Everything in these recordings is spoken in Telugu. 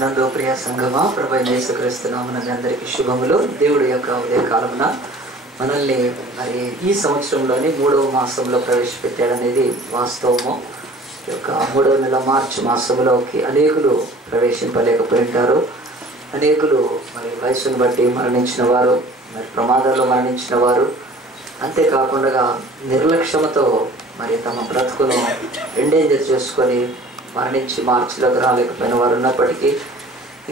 నందు ప్రియ సంగమా ప్రభు యేసుక్రీస్తు నామమున అందరికీ శుభములు. దేవుడి యొక్క ఉదయ కాలమున మనల్ని మరి ఈ సంవత్సరంలోని 3వ మాసంలో ప్రవేశపెట్టాడనేది వాస్తవము. ఈ యొక్క 3వ నెల మార్చి మాసంలోకి అనేకులు ప్రవేశింపలేకపోయింటారు. అనేకులు మరి వయసును బట్టి మరణించిన వారు, మరి ప్రమాదాల్లో మరణించిన వారు, అంతేకాకుండా నిర్లక్ష్యంతో మరి తమ బ్రతుకును ఎండేంజర్ చేసుకొని మరణించి మార్చిలోకి రాలేకపోయిన వారు ఉన్నప్పటికీ,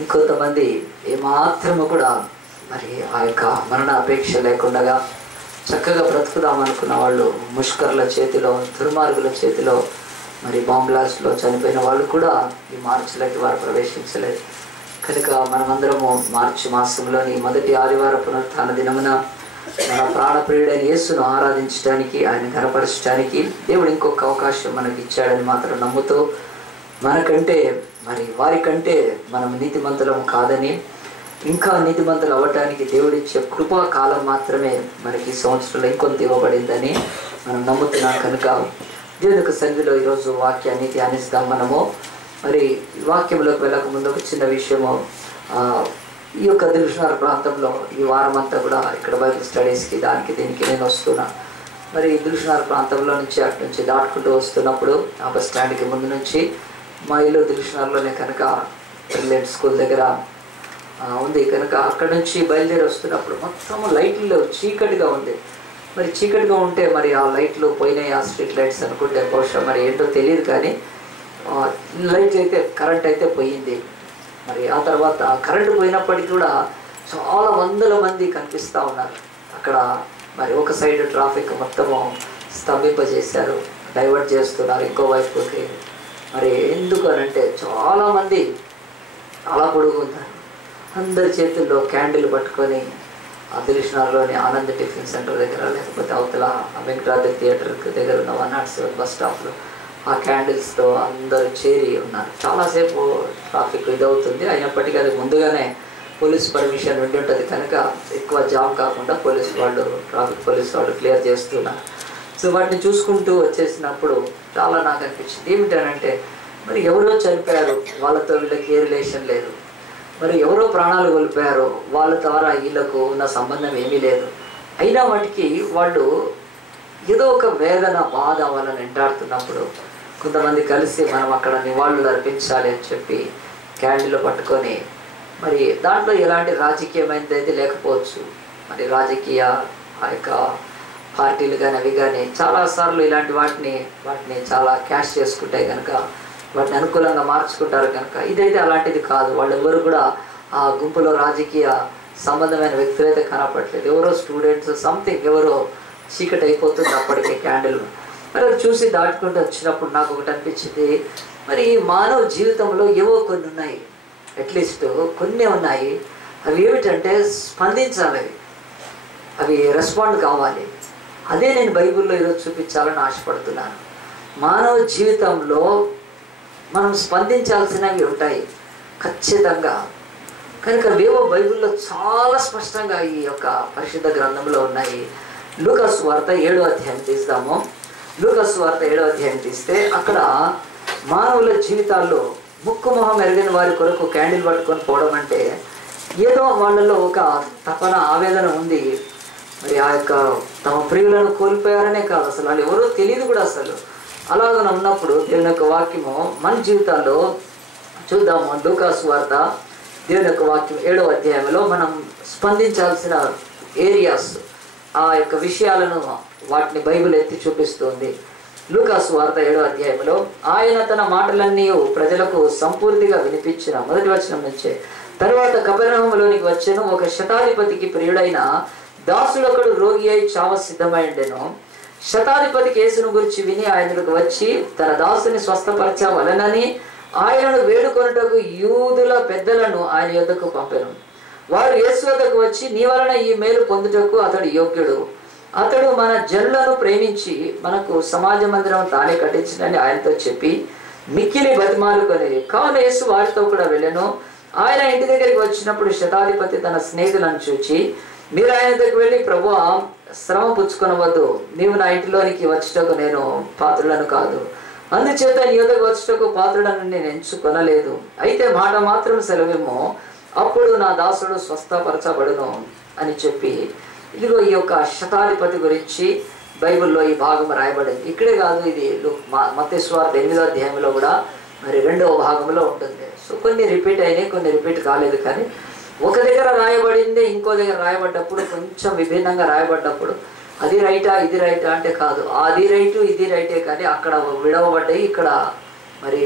ఇంకొంతమంది ఏమాత్రము కూడా మరి ఆ యొక్క మరణ అపేక్ష లేకుండా చక్కగా బ్రతుకుదామనుకున్న వాళ్ళు ముష్కర్ల చేతిలో, దుర్మార్గుల చేతిలో, మరి బాంబ్ బ్లాస్ట్లో చనిపోయిన వాళ్ళు కూడా ఈ మార్చిలోకి వారు ప్రవేశించలేదు. కనుక మనమందరము మార్చి మాసంలోని మొదటి ఆదివార పునరుత్థాన దినమున మన ప్రాణప్రియుడైన యేసును ఆరాధించడానికి, ఆయన కనపరచడానికి దేవుడు ఇంకొక అవకాశం మనకి ఇచ్చాడని మాత్రం నమ్ముతూ, మనకంటే మరి వారికంటే మనం నీతిమంతులం కాదని, ఇంకా నీతిమంతులు అవ్వటానికి దేవుడిచ్చే కృపాకాలం మాత్రమే మనకి సంవత్సరంలో ఇంకొంత ఇవ్వబడిందని మనం నమ్ముతున్నాం. కనుక దేవుని సన్నిధిలో ఈరోజు వాక్యాన్ని ధ్యానిస్తాం. మనము మరి వాక్యంలోకి వెళ్ళక ముందు ఒక చిన్న విషయము, ఈ యొక్క దిల్షునార్ ప్రాంతంలో ఈ వారం అంతా కూడా ఇక్కడ బైబిల్ స్టడీస్కి దానికి దీనికి నేను వస్తున్నా. మరి దిల్షునార్ ప్రాంతంలో నుంచి అటు నుంచి దాటుకుంటూ వస్తున్నప్పుడు ఆ బస్ స్టాండ్కి ముందు నుంచి మా ఇల్లు దిల్షునార్లోనే కనుక బ్రిలియంట్ స్కూల్ దగ్గర ఉంది. కనుక అక్కడ నుంచి బయలుదేరి వస్తున్నప్పుడు మొత్తం లైట్లు చీకటిగా ఉంది. మరి చీకటిగా ఉంటే మరి ఆ లైట్లు పోయినాయి, ఆ స్ట్రీట్ లైట్స్ అనుకుంటే బహుశా మరి ఏంటో తెలియదు, కానీ లైట్ అయితే కరెంట్ అయితే పోయింది. మరి ఆ తర్వాత కరెంటు పోయినప్పటికీ కూడా చాలా వందల మంది కనిపిస్తూ ఉన్నారు అక్కడ. మరి ఒక సైడ్ ట్రాఫిక్ మొత్తము స్తంభింపజేశారు, డైవర్ట్ చేస్తున్నారు ఇంకో వైపుకి. మరి ఎందుకు అనంటే చాలామంది అలా పొడుగున్నారు. అందరి చేతుల్లో క్యాండిల్ పట్టుకొని ఆ దిల్షునార్లోని ఆనంద్ టిఫిన్ సెంటర్ దగ్గర, లేకపోతే అవతల వెంకటాద్రి థియేటర్ దగ్గర ఉన్న 107 బస్ స్టాప్లో ఆ క్యాండిల్స్తో అందరూ చేరి ఉన్నారు. చాలాసేపు ట్రాఫిక్ ఇదవుతుంది. అయినప్పటికీ అది ముందుగానే పోలీస్ పర్మిషన్ ఉండి ఉంటుంది కనుక ఎక్కువ జామ్ కాకుండా ట్రాఫిక్ పోలీస్ వాళ్ళు క్లియర్ చేస్తున్నారు. సో వాటిని చూసుకుంటూ వచ్చేసినప్పుడు చాలా నాకు అనిపించింది ఏమిటనంటే, మరి ఎవరో చనిపోయారు, వాళ్ళతో వీళ్ళకి ఏ రిలేషన్ లేదు. మరి ఎవరో ప్రాణాలు కోల్పోయారు, వాళ్ళ ద్వారా వీళ్ళకు ఉన్న సంబంధం ఏమీ లేదు. అయినా వాటికి వాళ్ళు ఏదో ఒక వేదన, బాధ వాళ్ళని వెంటాడుతున్నప్పుడు కొంతమంది కలిసి మనం అక్కడ నివాళులు అర్పించాలి అని చెప్పి క్యాండిల్ పట్టుకొని, మరి దాంట్లో ఎలాంటి రాజకీయమైనది అయితే లేకపోవచ్చు. మరి రాజకీయ ఆ యొక్క పార్టీలు కానీ అవి కానీ చాలాసార్లు ఇలాంటి వాటిని చాలా క్యాష్ చేసుకుంటాయి కనుక వాటిని అనుకూలంగా మార్చుకుంటారు కనుక ఇదైతే అలాంటిది కాదు. వాళ్ళు ఎవరు కూడా ఆ గుంపులో రాజకీయ సంబంధమైన వ్యక్తులు అయితే కనపడలేదు. ఎవరో స్టూడెంట్స్ సంథింగ్, ఎవరో చీకటి అయిపోతుంది అప్పటికే క్యాండిల్. మరి అది చూసి దాటుకుంటూ వచ్చినప్పుడు నాకు ఒకటి అనిపించింది, మరి మానవ జీవితంలో ఏవో కొన్ని ఉన్నాయి, అట్లీస్ట్ కొన్ని ఉన్నాయి. అవి ఏమిటంటే స్పందించాలి, అవి రెస్పాండ్ కావాలి. అదే నేను బైబిల్లో ఈరోజు చూపించాలని ఆశపడుతున్నాను. మానవ జీవితంలో మనం స్పందించాల్సినవి ఉంటాయి ఖచ్చితంగా. కనుక అవేవో బైబిల్లో చాలా స్పష్టంగా ఈ యొక్క పరిశుద్ధ గ్రంథంలో ఉన్నాయి. లూకా సువార్త 7వ అధ్యాయం తీస్తాము. లూకా సువార్త 7వ అధ్యాయం తీస్తే అక్కడ మానవుల జీవితాల్లో ముక్కు మొహం ఎరగని వారి కొరకు క్యాండిల్ పట్టుకొని పోవడం అంటే ఏదో వాళ్ళలో ఒక తపన, ఆవేదన ఉంది. మరి ఆ యొక్క తమ ప్రియులను కోల్పోయారనే కాదు, అసలు వాళ్ళు ఎవరో తెలియదు కూడా. అసలు అలాగ ఉన్నప్పుడు దేవుని యొక్క వాక్యము మన జీవితాల్లో చూద్దాము. లూకా సువార్త దేవుని యొక్క వాక్యం 7వ అధ్యాయంలో మనం స్పందించాల్సిన ఏరియాస్, ఆ యొక్క విషయాలను వాటిని బైబిల్ ఎత్తి చూపిస్తుంది. లూకా సువార్త 7వ అధ్యాయంలో ఆయన తన మాటలన్నీ ప్రజలకు సంపూర్తిగా వినిపించిన మొదటి వచనం నుంచే, తర్వాత కపెర్నహూములోనికి వచ్చెను. ఒక శతాధిపతికి ప్రియుడైన దాసుడొకడు రోగి అయి చావ సిద్ధమైండెను. శతాధిపతికి యేసును గురించి విని ఆయనకు వచ్చి తన దాసుని స్వస్థపరచవలనని ఆయనను వేడుకొనుటకు యూదుల పెద్దలను ఆయన యొద్దకు పంపెను. వారు యేసు వద్దకు వచ్చి, నీ వలన ఈ మేలు పొందుటకు అతడు యోగ్యుడు, అతడు మన జనులను ప్రేమించి మనకు సమాజ మందిరం తానే కట్టించినని ఆయనతో చెప్పి మిక్కిలి బతిమాలుకొని, కావున యేసు వారితో కూడా వెళ్ళెను. ఆయన ఇంటి దగ్గరికి వచ్చినప్పుడు శతాధిపతి తన స్నేహితులను చూచి, మీరు ఆయన దగ్గరికి వెళ్ళి, ప్రభువా, శ్రమ పుచ్చుకొనవద్దు, నీవు నా ఇంటిలోనికి వచ్చుటకు నేను పాత్రులను కాదు. అందుచేత నీ యొద్దకు వచ్చుటకు పాత్రుడని నేను ఎంచుకొనలేదు. అయితే మాట మాత్రం సెలవేమో, అప్పుడు నా దాసుడు స్వస్థపరచబడును అని చెప్పి, ఇదిగో ఈ యొక్క శతాధిపతి గురించి బైబిల్లో ఈ భాగం రాయబడింది. ఇక్కడే కాదు, ఇది మత్తయి సువార్త 8వ అధ్యాయంలో కూడా మరి 2వ భాగంలో ఉంటుంది. సో కొన్ని రిపీట్ అయినాయి, కొన్ని రిపీట్ కాలేదు. కానీ ఒక దగ్గర రాయబడింది, ఇంకో దగ్గర రాయబడ్డప్పుడు కొంచెం విభిన్నంగా రాయబడ్డప్పుడు అది రైటా ఇది రైటా అంటే కాదు, అది రైటు ఇది రైటే, కానీ అక్కడ విడవబడ్డాయి, ఇక్కడ మరి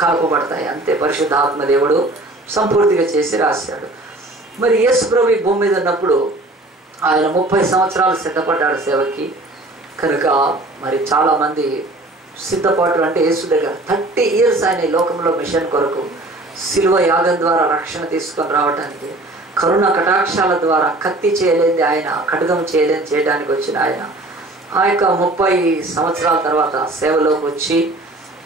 కలపబడతాయి అంతే. పరిశుద్ధాత్మ దేవుడు సంపూర్తిగా చేసి రాశాడు. మరి యేసు ప్రభు ఈ భూమి మీద ఉన్నప్పుడు ఆయన 30 సంవత్సరాలు సిద్ధపడ్డాడు సేవకి. కనుక మరి చాలామంది సిద్ధపాటు అంటే యేసు దగ్గర 30 years ఆయన ఈ లోకంలో మిషన్ కొరకు శిలువ యాగం ద్వారా రక్షణ తీసుకొని రావడానికి, కరుణ కటాక్షాల ద్వారా కత్తి చేయలేంది ఆయన, ఖడ్గం చేయడానికి వచ్చిన ఆయన ఆ యొక్క 30 సంవత్సరాల తర్వాత సేవలోకి వచ్చి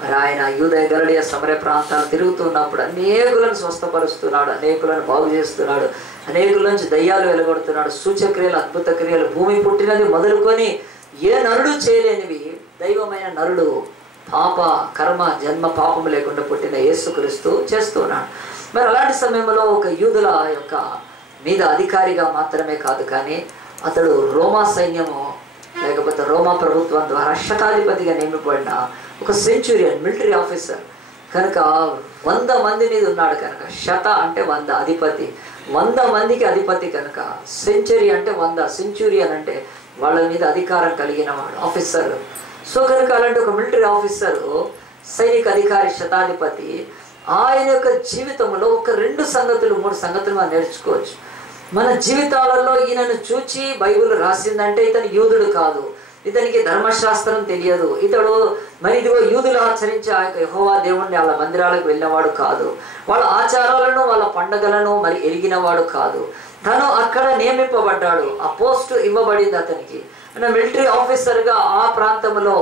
మరి ఆయన యూదయ గలిలయ సమరయ ప్రాంతాలు తిరుగుతున్నప్పుడు అనేకులను స్వస్థపరుస్తున్నాడు, అనేకులను బాగు చేస్తున్నాడు, అనేకుల నుంచి దయ్యాలు వెలగొడుతున్నాడు. సూచక్రియలు, అద్భుత క్రియలు, భూమి పుట్టినది మొదలుకొని ఏ నరుడు చేయలేనివి దైవమైన నరుడు, పాప కర్మ జన్మ పాపము లేకుండా పుట్టిన యేసుక్రీస్తు చేస్తున్నాడు. మరి అలాంటి సమయంలో ఒక యూదుల యొక్క మీద అధికారిగా మాత్రమే కాదు, కానీ అతడు రోమా సైన్యము లేకపోతే రోమా ప్రభుత్వం ద్వారా శతాధిపతిగా నియమిపడిన ఒక సెంచురియన్, మిలిటరీ ఆఫీసర్ కనుక 100 మంది మీద ఉన్నాడు. కనుక శత అంటే 100, అధిపతి 100 మందికి అధిపతి కనుక సెంచురీ అంటే 100, సెంచురియన్ అంటే వాళ్ళ మీద అధికారం కలిగిన వాడు, ఆఫీసర్. సో కనుక అలాంటి ఒక మిలిటరీ ఆఫీసరు, సైనిక అధికారి, శతాధిపతి, ఆయన యొక్క జీవితంలో ఒక 2 సంగతులు 3 సంగతులు మనం నేర్చుకోవచ్చు. మన జీవితాలలో ఈయనను చూచి బైబిల్ రాసిందంటే ఇతను యూదుడు కాదు, ఇతనికి ధర్మశాస్త్రం తెలియదు, ఇతడు మరి ఇదిగో యూదులు ఆచరించే ఆ యొక్క యెహోవా దేవుణ్ణి వాళ్ళ మందిరాలకు వెళ్ళినవాడు కాదు, వాళ్ళ ఆచారాలను వాళ్ళ పండగలను మరి ఎరిగినవాడు కాదు. తను అక్కడ నియమింపబడ్డాడు, ఆ పోస్టు ఇవ్వబడింది అతనికి. మిలిటరీ ఆఫీసర్గా ఆ ప్రాంతంలో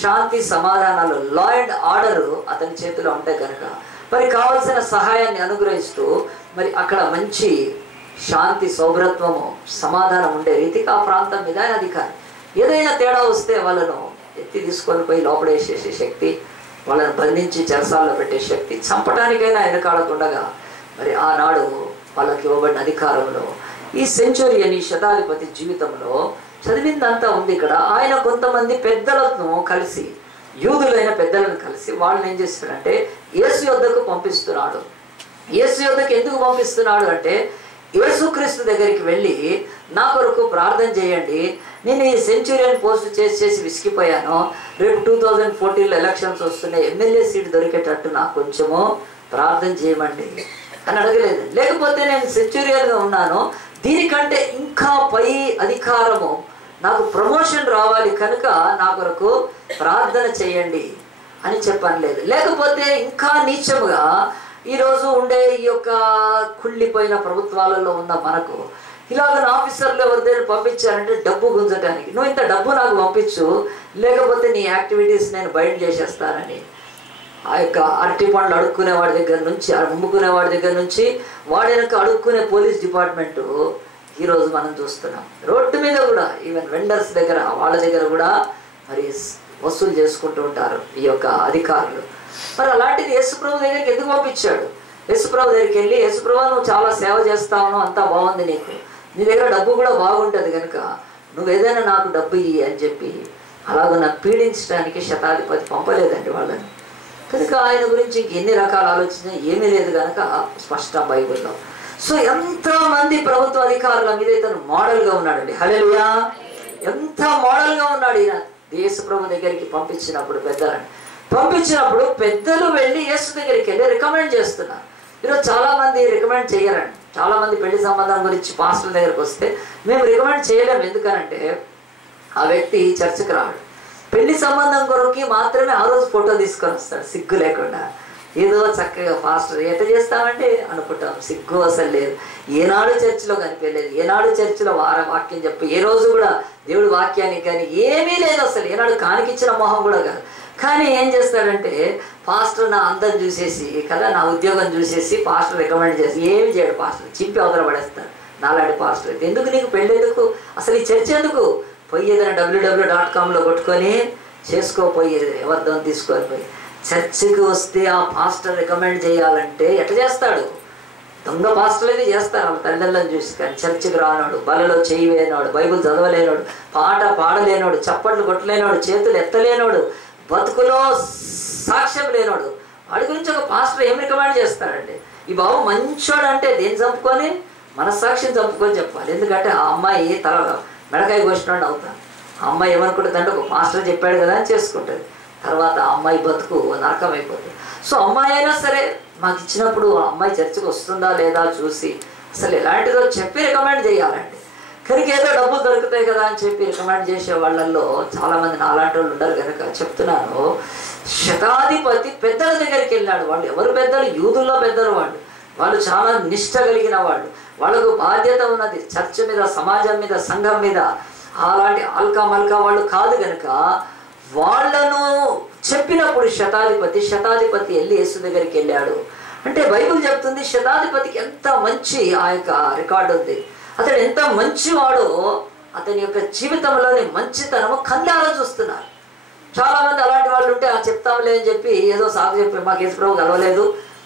శాంతి సమాధానాలు, లా అండ్ ఆర్డర్ అతని చేతిలో ఉంటాయి కనుక మరి కావలసిన సహాయాన్ని అనుగ్రహిస్తూ మరి అక్కడ మంచి శాంతి, సౌభ్రత్వము, సమాధానం ఉండే రీతికి ఆ ప్రాంతం మీద ఆయన అధికారి. ఏదైనా తేడా వస్తే వాళ్ళను ఎత్తి తీసుకొని పోయి లోపడేసేసే శక్తి, వాళ్ళని బంధించి చెరసాల్లో పెట్టే శక్తి, చంపడానికైనా వెనకాడకుండగా మరి ఆనాడు వాళ్ళకి ఇవ్వబడిన అధికారంలో ఈ సెంచురియన్, ఈ శతాధిపతి జీవితంలో చదివిందంతా ఉంది ఇక్కడ. ఆయన కొంతమంది పెద్దలను కలిసి, యూదులైన పెద్దలను కలిసి వాళ్ళని ఏం చేస్తున్నాడంటే యేసు యొద్దకు పంపిస్తున్నాడు. యేసు యొద్దకు ఎందుకు పంపిస్తున్నాడు అంటే, యేసుక్రీస్తు దగ్గరికి వెళ్ళి నా కొరకు ప్రార్థన చేయండి, నేను ఈ సెంచురియన్ పోస్ట్ చేసి విసిగిపోయాను, రేపు 2014లో ఎలక్షన్స్ వస్తున్నాయి, ఎమ్మెల్యే సీట్ దొరికేటట్టు నాకు కొంచెము ప్రార్థన చేయమండి అని అడగలేదు. లేకపోతే నేను సెంచురియన్గా ఉన్నాను, దీనికంటే ఇంకా పై అధికారము, నాకు ప్రమోషన్ రావాలి కనుక నా కొరకు ప్రార్థన చేయండి అని చెప్పనలేదు. లేకపోతే ఇంకా నీచముగా ఈరోజు ఉండే ఈ యొక్క కుళ్ళిపోయిన ప్రభుత్వాలలో ఉన్న మనకు ఇలాగ ఆఫీసర్లు ఎవరిదైనా పంపించారంటే డబ్బు గుంజటానికి, నువ్వు ఇంత డబ్బు నాకు పంపించు, లేకపోతే నీ యాక్టివిటీస్ నేను బైండ్ చేసేస్తానని ఆ యొక్క అరటి పండ్లు అడుక్కునే వాడి దగ్గర నుంచి, అమ్ముకునే వాడి దగ్గర నుంచి వాడి వెనక అడుక్కునే పోలీస్ డిపార్ట్మెంటు ఈరోజు మనం చూస్తున్నాం. రోడ్డు మీద కూడా ఈవెన్ వెండర్స్ దగ్గర, వాళ్ళ దగ్గర కూడా మరి వసూలు చేసుకుంటూ ఉంటారు ఈ యొక్క అధికారులు. మరి అలాంటిది యేసుప్రభు దగ్గరికి ఎందుకు పంపించాడు? యేసుప్రభు దగ్గరికి వెళ్ళి, యేసుప్రభు నువ్వు చాలా సేవ చేస్తావు, అంతా బాగుంది, నీ దగ్గర డబ్బు కూడా బాగుంటుంది కనుక నువ్వు ఏదైనా నాకు డబ్బు ఇయ్యి అని చెప్పి అలాగ నాకు పీడించడానికి శతాధిపతి పంపలేదండి వాళ్ళని. కనుక ఆయన గురించి ఎన్ని రకాల ఆలోచన ఏమీ లేదు కనుక స్పష్టం బైబిల్లో. సో ఎంతమంది ప్రభుత్వ అధికారుల మీద ఇతను మోడల్గా ఉన్నాడండి. హల్లెలూయా! ఎంత మోడల్గా ఉన్నాడు ఈయన. యేసు ప్రభు దగ్గరికి పంపించినప్పుడు పెద్దలు వెళ్ళి యేసు దగ్గరికి వెళ్ళి రికమెండ్ చేస్తున్నారు. ఈరోజు చాలామంది రికమెండ్ చేయరండి. చాలామంది పెళ్లి సంబంధం గురించి పాస్టర్ దగ్గరికి వస్తే మేము రికమెండ్ చేయలేము. ఎందుకనంటే ఆ వ్యక్తి చర్చకు రాడు, పెళ్లి సంబంధం కొరకు మాత్రమే ఆ రోజు ఫోటో తీసుకొని వస్తాడు సిగ్గు లేకుండా. ఏదో చక్కగా పాస్టర్ ఎట చేస్తామంటే అనుకుంటాం, సిగ్గు అసలు లేదు. ఏనాడు చర్చిలో కనిపించలేదు, ఏనాడు చర్చిలో వాక్యం చెప్పి ఏ రోజు కూడా దేవుడి వాక్యానికి కానీ ఏమీ లేదు అసలు, ఏనాడు కానికిచ్చిన మొహం కూడా కాదు. కానీ ఏం చేస్తాడంటే పాస్టర్ నా అందం చూసేసి కదా, నా ఉద్యోగం చూసేసి పాస్టర్ రికమెండ్ చేసి ఏమి చేయడు, పాస్టర్ చింపి అవతల పడేస్తాడు. నాలాంటి పాస్టర్ ఎందుకు నీకు పెళ్ళి ఎందుకు, అసలు ఈ చర్చ ఎందుకు, పోయి ఏదైనా www.comలో కొట్టుకొని చేసుకోపోయి ఎవరితో తీసుకొని పోయి చర్చికి వస్తే ఆ పాస్టర్ రికమెండ్ చేయాలంటే ఎట్లా చేస్తాడు? దొంగ పాస్టర్లు అయితే చేస్తారు వాళ్ళ తల్లిదండ్రులను చూసి. కానీ చర్చికి రానోడు, బలలో చేయి వేయనోడు, బైబుల్ చదవలేనోడు, పాట పాడలేనోడు, చప్పట్లు కొట్టలేనోడు, చేతులు ఎత్తలేనోడు, బతుకులో సాక్ష్యం లేనోడు, వాడి గురించి ఒక పాస్టర్ ఏం రికమెండ్ చేస్తాడండి? ఈ బాబు మంచోడు అంటే దేన్ని చంపుకొని? మనస్సాక్షిని చంపుకొని చెప్పాలి. ఎందుకంటే ఆ అమ్మాయి తల మెడకాయ కోసినోడు అవుతాను. ఆ అమ్మాయి ఏమనుకుంటుంది అంటే ఒక పాస్టర్ చెప్పాడు కదా అని చేసుకుంటుంది. తర్వాత ఆ అమ్మాయి బతుకు నరకం అయిపోతుంది. సో అమ్మాయి అయినా సరే మాకు ఇచ్చినప్పుడు ఆ అమ్మాయి చర్చకు వస్తుందా లేదా చూసి అసలు ఎలాంటిదో చెప్పి రికమెండ్ చేయాలండి. కనుక ఏదో డబ్బులు దొరుకుతాయి కదా అని చెప్పి రికమెండ్ చేసే వాళ్ళల్లో చాలామంది నాలాంటి వాళ్ళు ఉండరు కనుక చెప్తున్నాను. శతాధిపతి పెద్దల దగ్గరికి వెళ్ళాడు. వాళ్ళు ఎవరు పెద్దలు? యూదుల్లో పెద్దలు వాళ్ళు. వాళ్ళు చాలా నిష్ఠ కలిగిన వాళ్ళు. వాళ్ళకు బాధ్యత ఉన్నది చర్చ్ మీద, సమాజం మీద, సంఘం మీద. అలాంటి అల్కా మల్కా వాళ్ళు కాదు కనుక వాళ్ళను చెప్పినప్పుడు శతాధిపతి వెళ్ళి యేసు దగ్గరికి వెళ్ళాడు. అంటే బైబిల్ చెప్తుంది శతాధిపతికి ఎంత మంచి ఆ యొక్క రికార్డు ఉంది. అతడు ఎంత మంచివాడో అతని యొక్క జీవితంలోని మంచితనము కళ్ళారా చూస్తున్నారు. చాలామంది అలాంటి వాళ్ళు ఉంటే చెప్తాంలే అని చెప్పి ఏదో సాగు చెప్పి మాకు యేసు ప్రభు కలవలేదు,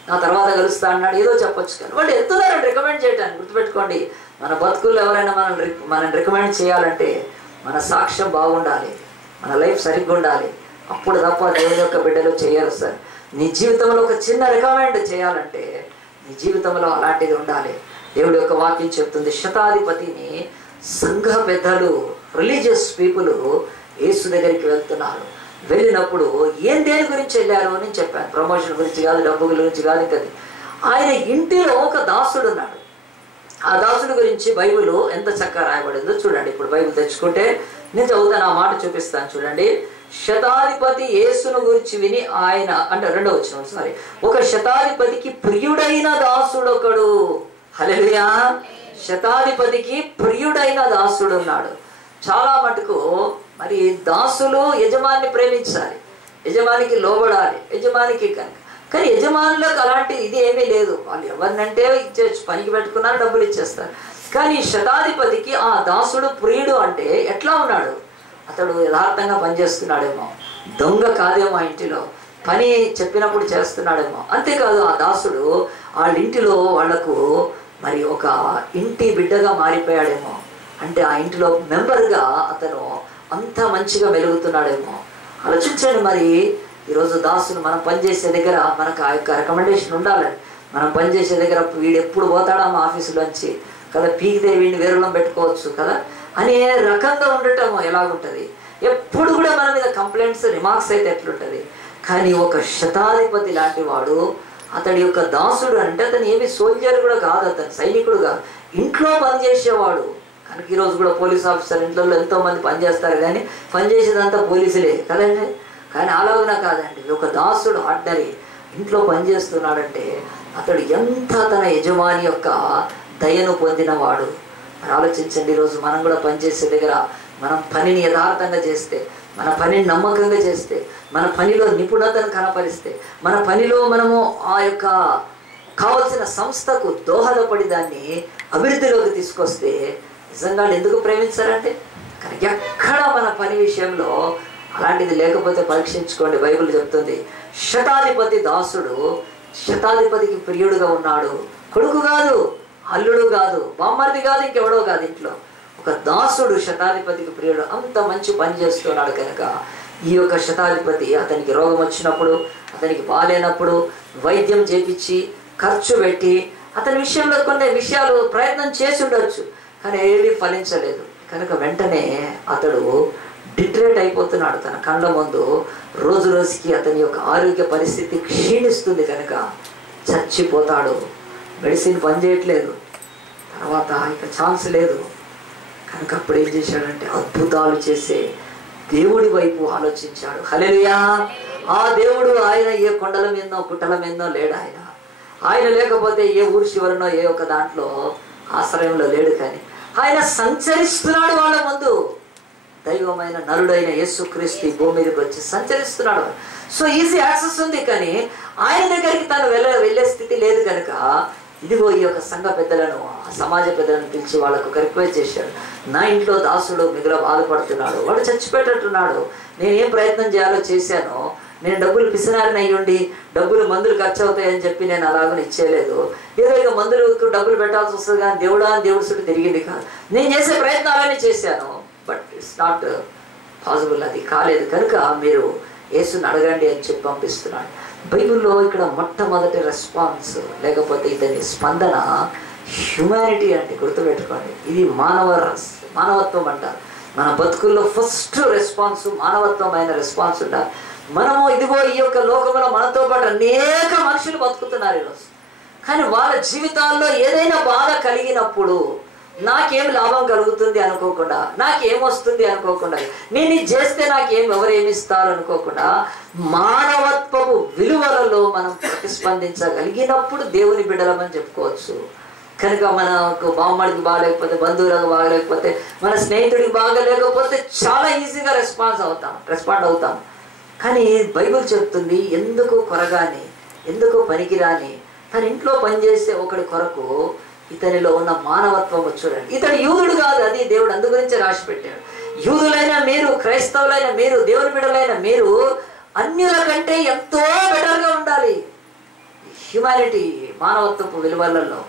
నా తర్వాత కలుస్తా అన్నాడు, ఏదో చెప్పొచ్చు. కానీ వాళ్ళు వెళ్తున్నారండి రికమెండ్ చేయడానికి. గుర్తుపెట్టుకోండి, మన బతుకుల్లో ఎవరైనా మనం రికమెండ్ చేయాలంటే మన సాక్ష్యం బాగుండాలి, మన లైఫ్ సరిగ్గా ఉండాలి. అప్పుడు తప్ప దేవుని యొక్క బిడ్డలు చేయరు సార్. నీ జీవితంలో ఒక చిన్న రికమెండ్ చేయాలంటే నీ జీవితంలో అలాంటిది ఉండాలి. దేవుడి యొక్క వాక్యం చెప్తుంది శతాధిపతిని సంఘ పెద్దలు, రిలీజియస్ పీపుల్ యేసు దగ్గరికి వెళ్తున్నారు. వెళ్ళినప్పుడు దేని గురించి వెళ్ళారు అని చెప్పాను. ప్రమోషన్ గురించి కాదు, డబ్బు గురించి కాదు. ఇంకది ఆయన ఇంటిలో ఒక దాసుడు ఉన్నాడు. ఆ దాసుడు గురించి బైబిల్ ఎంత చక్కగా రాయబడిందో చూడండి. ఇప్పుడు బైబిల్ తెచ్చుకుంటే నేను చదువుతాను, ఆ మాట చూపిస్తాను చూడండి. శతాధిపతి యేసును గురించి విని ఆయన అంటే 2వ వచనం ఒక శతాధిపతికి ప్రియుడైన దాసుడు ఒకడు. హల్లెలూయా. శతాధిపతికి ప్రియుడైన దాసుడు ఉన్నాడు. చాలా మటుకు మరి దాసులు యజమాని ప్రేమించాలి, యజమానికి లోబడాలి, యజమానికి కానీ యజమానులకు అలాంటి ఇది ఏమీ లేదు. వాళ్ళు ఎవరినంటే ఇచ్చేసి పనికి పెట్టుకున్నారు, డబ్బులు ఇచ్చేస్తారు. కానీ శతాధిపతికి ఆ దాసుడు ప్రియుడు అంటే ఎట్లా ఉన్నాడు? అతడు యథార్థంగా పనిచేస్తున్నాడేమో, దొంగ కాదేమో, ఇంటిలో పని చెప్పినప్పుడు చేస్తున్నాడేమో. అంతేకాదు ఆ దాసుడు వాళ్ళ ఇంటిలో వాళ్లకు మరి ఒక ఇంటి బిడ్డగా మారిపోయాడేమో. అంటే ఆ ఇంటిలో మెంబర్గా అతను అంత మంచిగా మెలుగుతున్నాడేమో. ఆలోచించండి. మరి ఈరోజు దాసులు మనం పనిచేసే దగ్గర మనకు ఆ యొక్క రికమెండేషన్ ఉండాలని. మనం పనిచేసే దగ్గర వీడు ఎప్పుడు పోతాడా మా ఆఫీసులోంచి కదా, పీకితే వీడిని వేరులో పెట్టుకోవచ్చు కదా అనే రకంగా ఉండటం ఎలాగుంటుంది? ఎప్పుడు కూడా మన మీద కంప్లైంట్స్, రిమార్క్స్ అయితే ఎట్లుంటుంది? కానీ ఒక శతాధిపతి లాంటి వాడు, అతడి యొక్క దాసుడు అంటే అతను ఏమి సోల్జర్ కూడా కాదు, అతను సైనికుడు కాదు, ఇంట్లో పనిచేసేవాడు. కనుక ఈరోజు కూడా పోలీస్ ఆఫీసర్ ఇంట్లో ఎంతోమంది పనిచేస్తారు, కానీ పనిచేసేదంతా పోలీసులే కదండి. కానీ అలాగునా కాదండి, ఒక దాసుడు ఆర్డినరీ ఇంట్లో పనిచేస్తున్నాడంటే అతడు ఎంత తన యజమాని యొక్క దయను పొందినవాడు. మరి ఆలోచించండి. ఈరోజు మనం కూడా పనిచేసే దగ్గర మనం పనిని యథార్థంగా చేస్తే, మన పనిని నమ్మకంగా చేస్తే, మన పనిలో నిపుణతను కనపరిస్తే, మన పనిలో మనము ఆ యొక్క కావలసిన సంస్థకు దోహదపడి దాన్ని అభివృద్ధిలోకి తీసుకొస్తే నిజంగా ఎందుకు ప్రేమించారంటే, కానీ ఎక్కడ మన పని విషయంలో అలాంటిది లేకపోతే పరీక్షించుకోండి. బైబిల్ చెప్తుంది శతాధిపతి దాసుడు శతాధిపతికి ప్రియుడుగా ఉన్నాడు. కొడుకు కాదు, అల్లుడు కాదు, బామ్మర్ది కాదు, ఇంకెవడో కాదు, ఇంట్లో ఒక దాసుడు శతాధిపతికి ప్రియుడు. అంత మంచి పని చేస్తున్నాడు కనుక ఈ యొక్క శతాధిపతి అతనికి రోగం వచ్చినప్పుడు, అతనికి బాగాలేనప్పుడు వైద్యం చేపించి ఖర్చు పెట్టి అతని విషయంలో కొన్ని విషయాలు ప్రయత్నం చేసి ఉండొచ్చు, కానీ ఏమీ ఫలించలేదు. కనుక వెంటనే అతడు డిట్రేట్ అయిపోతున్నాడు. తన కళ్ళ ముందు రోజు రోజుకి అతని యొక్క ఆరోగ్య పరిస్థితి క్షీణిస్తుంది కనుక చచ్చిపోతాడు. మెడిసిన్ పనిచేయట్లేదు, తర్వాత ఇక ఛాన్స్ లేదు. కనుక అప్పుడు ఏం చేశాడంటే అద్భుతాలు చేసే దేవుడి వైపు ఆలోచించాడు. హల్లెలూయా. ఆ దేవుడు ఆయన ఏ కొండల మీదనో గుట్టల మీదనో లేడు. ఆయన లేకపోతే ఏ ఊరు చివరనో ఏ ఒక దాంట్లో ఆశ్రయంలో లేడు. కానీ ఆయన సంచరిస్తున్నాడు వాళ్ళ ముందు. దైవమైన నరుడైన యేసుక్రీస్తు ఈ భూమి మీదకి వచ్చి సంచరిస్తున్నాడు. సో ఈజీ యాక్సెస్ ఉంది, కానీ ఆయన దగ్గరికి తను వెళ్ళే స్థితి లేదు కనుక ఇదిగో ఈ యొక్క సంఘ పెద్దలను, సమాజ పెద్దలను పిలిచి వాళ్ళకు ఒక రిక్వెస్ట్ చేశాడు. నా ఇంట్లో దాసుడు మిగుల బాధపడుతున్నాడు, వాడు చచ్చిపెట్టట్టున్నాడు. నేనేం ప్రయత్నం చేయాలో చేశాను. నేను డబ్బులు పిసినారిని అయ్యుండి డబ్బులు మందులు ఖర్చు అవుతాయని చెప్పి నేను అలాగని ఇచ్చేయలేదు. ఏదో ఇక మందులకు డబ్బులు పెట్టాల్సి వస్తుంది కానీ దేవుడు చుట్టూ తిరిగింది కాదు. నేను చేసే ప్రయత్నాలన్నీ చేశాను, బట్ ఇట్స్ నాట్ పాసిబుల్, అది కాలేదు. కనుక మీరు యేసుని అడగండి అని చెప్పి పంపిస్తున్నాడు. బైబిల్లో ఇక్కడ మొట్టమొదటి రెస్పాన్స్ లేకపోతే ఇతని స్పందన హ్యుమానిటీ అంటే గుర్తుపెట్టుకోండి. ఇది మానవత్వం అంటారు. మన బతుకుల్లో ఫస్ట్ రెస్పాన్స్ మానవత్వమైన రెస్పాన్స్ ఉండాలి. మనము ఇదిగో ఈ యొక్క లోకంలో మనతో పాటు అనేక మనుషులు బతుకుతున్నారు ఈరోజు. కానీ వాళ్ళ జీవితాల్లో ఏదైనా బాధ కలిగినప్పుడు నాకేం లాభం కలుగుతుంది అనుకోకుండా, నాకేమొస్తుంది అనుకోకుండా, నేను ఇది చేస్తే ఎవరేమి ఇస్తారు అనుకోకుండా, మానవత్వపు విలువలలో మనం ప్రతిస్పందించగలిగినప్పుడు దేవుని బిడ్డలమని చెప్పుకోవచ్చు. కనుక మనకు బామ్మడికి బాగలేకపోతే, బంధువులకు బాగలేకపోతే, మన స్నేహితుడికి బాగలేకపోతే చాలా ఈజీగా రెస్పాండ్ అవుతాం. కానీ బైబిల్ చెప్తుంది ఎందుకు కొరగాని, ఎందుకు పనికిరాని తన ఇంట్లో పనిచేసే ఒకడి కొరకు ఇతనిలో ఉన్న మానవత్వం చూడండి. ఇతడు యూదుడు కాదు, అది దేవుడు అందు గురించి రాసి పెట్టాడు. యూదులైన మీరు, క్రైస్తవులైన మీరు, దేవుని బిడ్డలైన మీరు అన్యుల కంటే ఎంతో బెటర్గా ఉండాలి. హ్యుమానిటీ, మానవత్వపు విలువలలో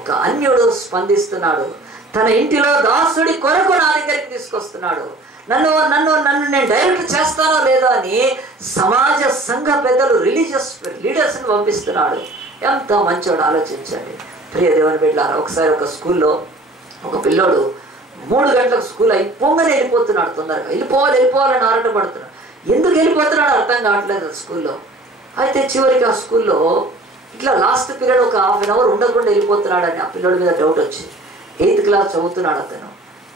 ఒక అన్యుడు స్పందిస్తున్నాడు. తన ఇంటిలో దాసుడి కొరకు నా దగ్గరికి తీసుకొస్తున్నాడు. నన్ను నేను డైరెక్ట్ చేస్తానో లేదో అని సమాజ సంఘ పెద్దలు, రిలీజియస్ లీడర్స్ని పంపిస్తున్నాడు. ఎంత మంచోడు ఆలోచించండి ప్రియ దేవుని బిడ్డలారా. ఒకసారి ఒక స్కూల్లో ఒక పిల్లోడు 3 గంటలకు స్కూల్ అయిపోగానే వెళ్ళిపోతున్నాడు. తొందరగా వెళ్ళిపోవాలని ఆరాటపడుతున్నాడు. ఎందుకు వెళ్ళిపోతున్నాడు అర్థం కావట్లేదు స్కూల్లో. అయితే చివరికి ఆ స్కూల్లో ఇట్లా లాస్ట్ పీరియడ్ ఒక హాఫ్ అన్ అవర్ ఉండకుండా వెళ్ళిపోతున్నాడని ఆ పిల్లోడి మీద డౌట్ వచ్చి 8th క్లాస్ చదువుతున్నాడు అతను.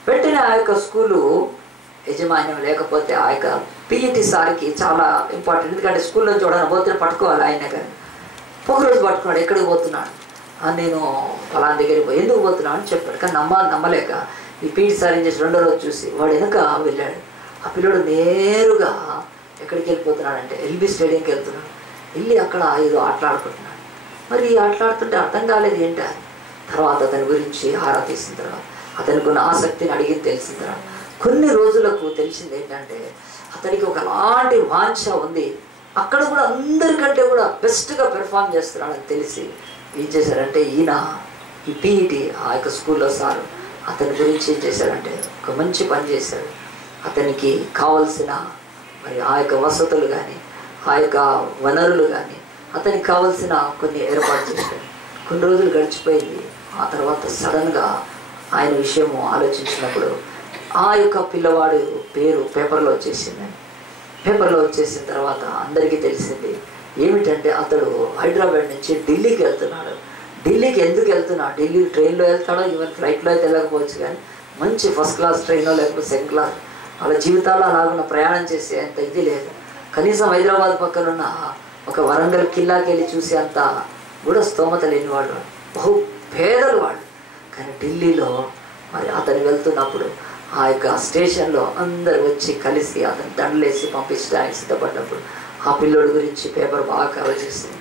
వెంటనే ఆ యొక్క స్కూలు యజమాన్యం లేకపోతే ఆ యొక్క పీఈటీ సార్కి చాలా ఇంపార్టెంట్. ఎందుకంటే స్కూల్లో చూడాలని పోతే పట్టుకోవాలి ఆయన. కానీ ఒకరోజు పట్టుకున్నాడు. ఎక్కడికి పోతున్నాడు? నేను ఫలానా దగ్గరికి ఎందుకు పోతున్నావు అని చెప్పాడు. కానీ నమ్మలేక ఈ పీఈటీ సార్ ఏం చేసి 2వ రోజు చూసి వాడు వెనక వెళ్ళాడు. ఆ పిల్లడు నేరుగా ఎక్కడికి వెళ్ళిపోతున్నాడంటే ఎల్బీ స్టేడియంకి వెళ్తున్నాడు. వెళ్ళి అక్కడ ఏదో ఆటలాడుకుంటున్నాడు. మరి ఆటలాడుతుంటే అర్థం కాలేదు ఏంటి. తర్వాత అతని గురించి ఆరా తీసిన తర్వాత అతనికి ఉన్న ఆసక్తిని అడిగి తెలిసిన తర్వాత కొన్ని రోజులకు తెలిసింది ఏంటంటే అతనికి ఒకలాంటి వాంఛ ఉంది. అక్కడ కూడా అందరికంటే కూడా బెస్ట్గా పెర్ఫామ్ చేస్తున్నాడని తెలిసి ఏం చేశారంటే ఈ పీఈటీ ఆ యొక్క స్కూల్లో సార్ అతని గురించి ఏం చేశారంటే ఒక మంచి పని చేశాడు. అతనికి కావలసిన మరి ఆ యొక్క వసతులు కానీ ఆ యొక్క వనరులు కానీ అతనికి కావలసిన కొన్ని ఏర్పాటు చేశాడు. కొన్ని రోజులు గడిచిపోయింది. ఆ తర్వాత సడన్గా ఆయన విషయము ఆలోచించినప్పుడు ఆ యొక్క పిల్లవాడు పేరు పేపర్లో వచ్చేసిందని. పేపర్లో వచ్చేసిన తర్వాత అందరికీ తెలిసింది ఏమిటంటే అతడు హైదరాబాద్ నుంచి ఢిల్లీకి వెళ్తున్నాడు. ఢిల్లీకి ఎందుకు వెళ్తున్నాడు? ఢిల్లీ ట్రైన్లో వెళ్తాడో, ఈవెన్ ఫ్లైట్లో అయితే వెళ్ళకపోవచ్చు, కానీ మంచి ఫస్ట్ క్లాస్ ట్రైనో లేకపోతే సెకండ్ క్లాస్ వాళ్ళ జీవితాల్లో అలాగున్న ప్రయాణం చేసే అంత ఇది లేదు. కనీసం హైదరాబాద్ పక్కనున్న ఒక వరంగల్ కిల్లాకి వెళ్ళి చూసే అంత కూడా స్తోమత లేనివాడు, బహు పేదలు వాడు. కానీ ఢిల్లీలో మరి అతను వెళ్తున్నప్పుడు ఆ యొక్క స్టేషన్లో అందరు వచ్చి కలిసి అతను దండలేసి పంపించడానికి సిద్ధపడ్డప్పుడు ఆ పిల్లోడి గురించి పేపర్ బాగా కవర్ చేసింది.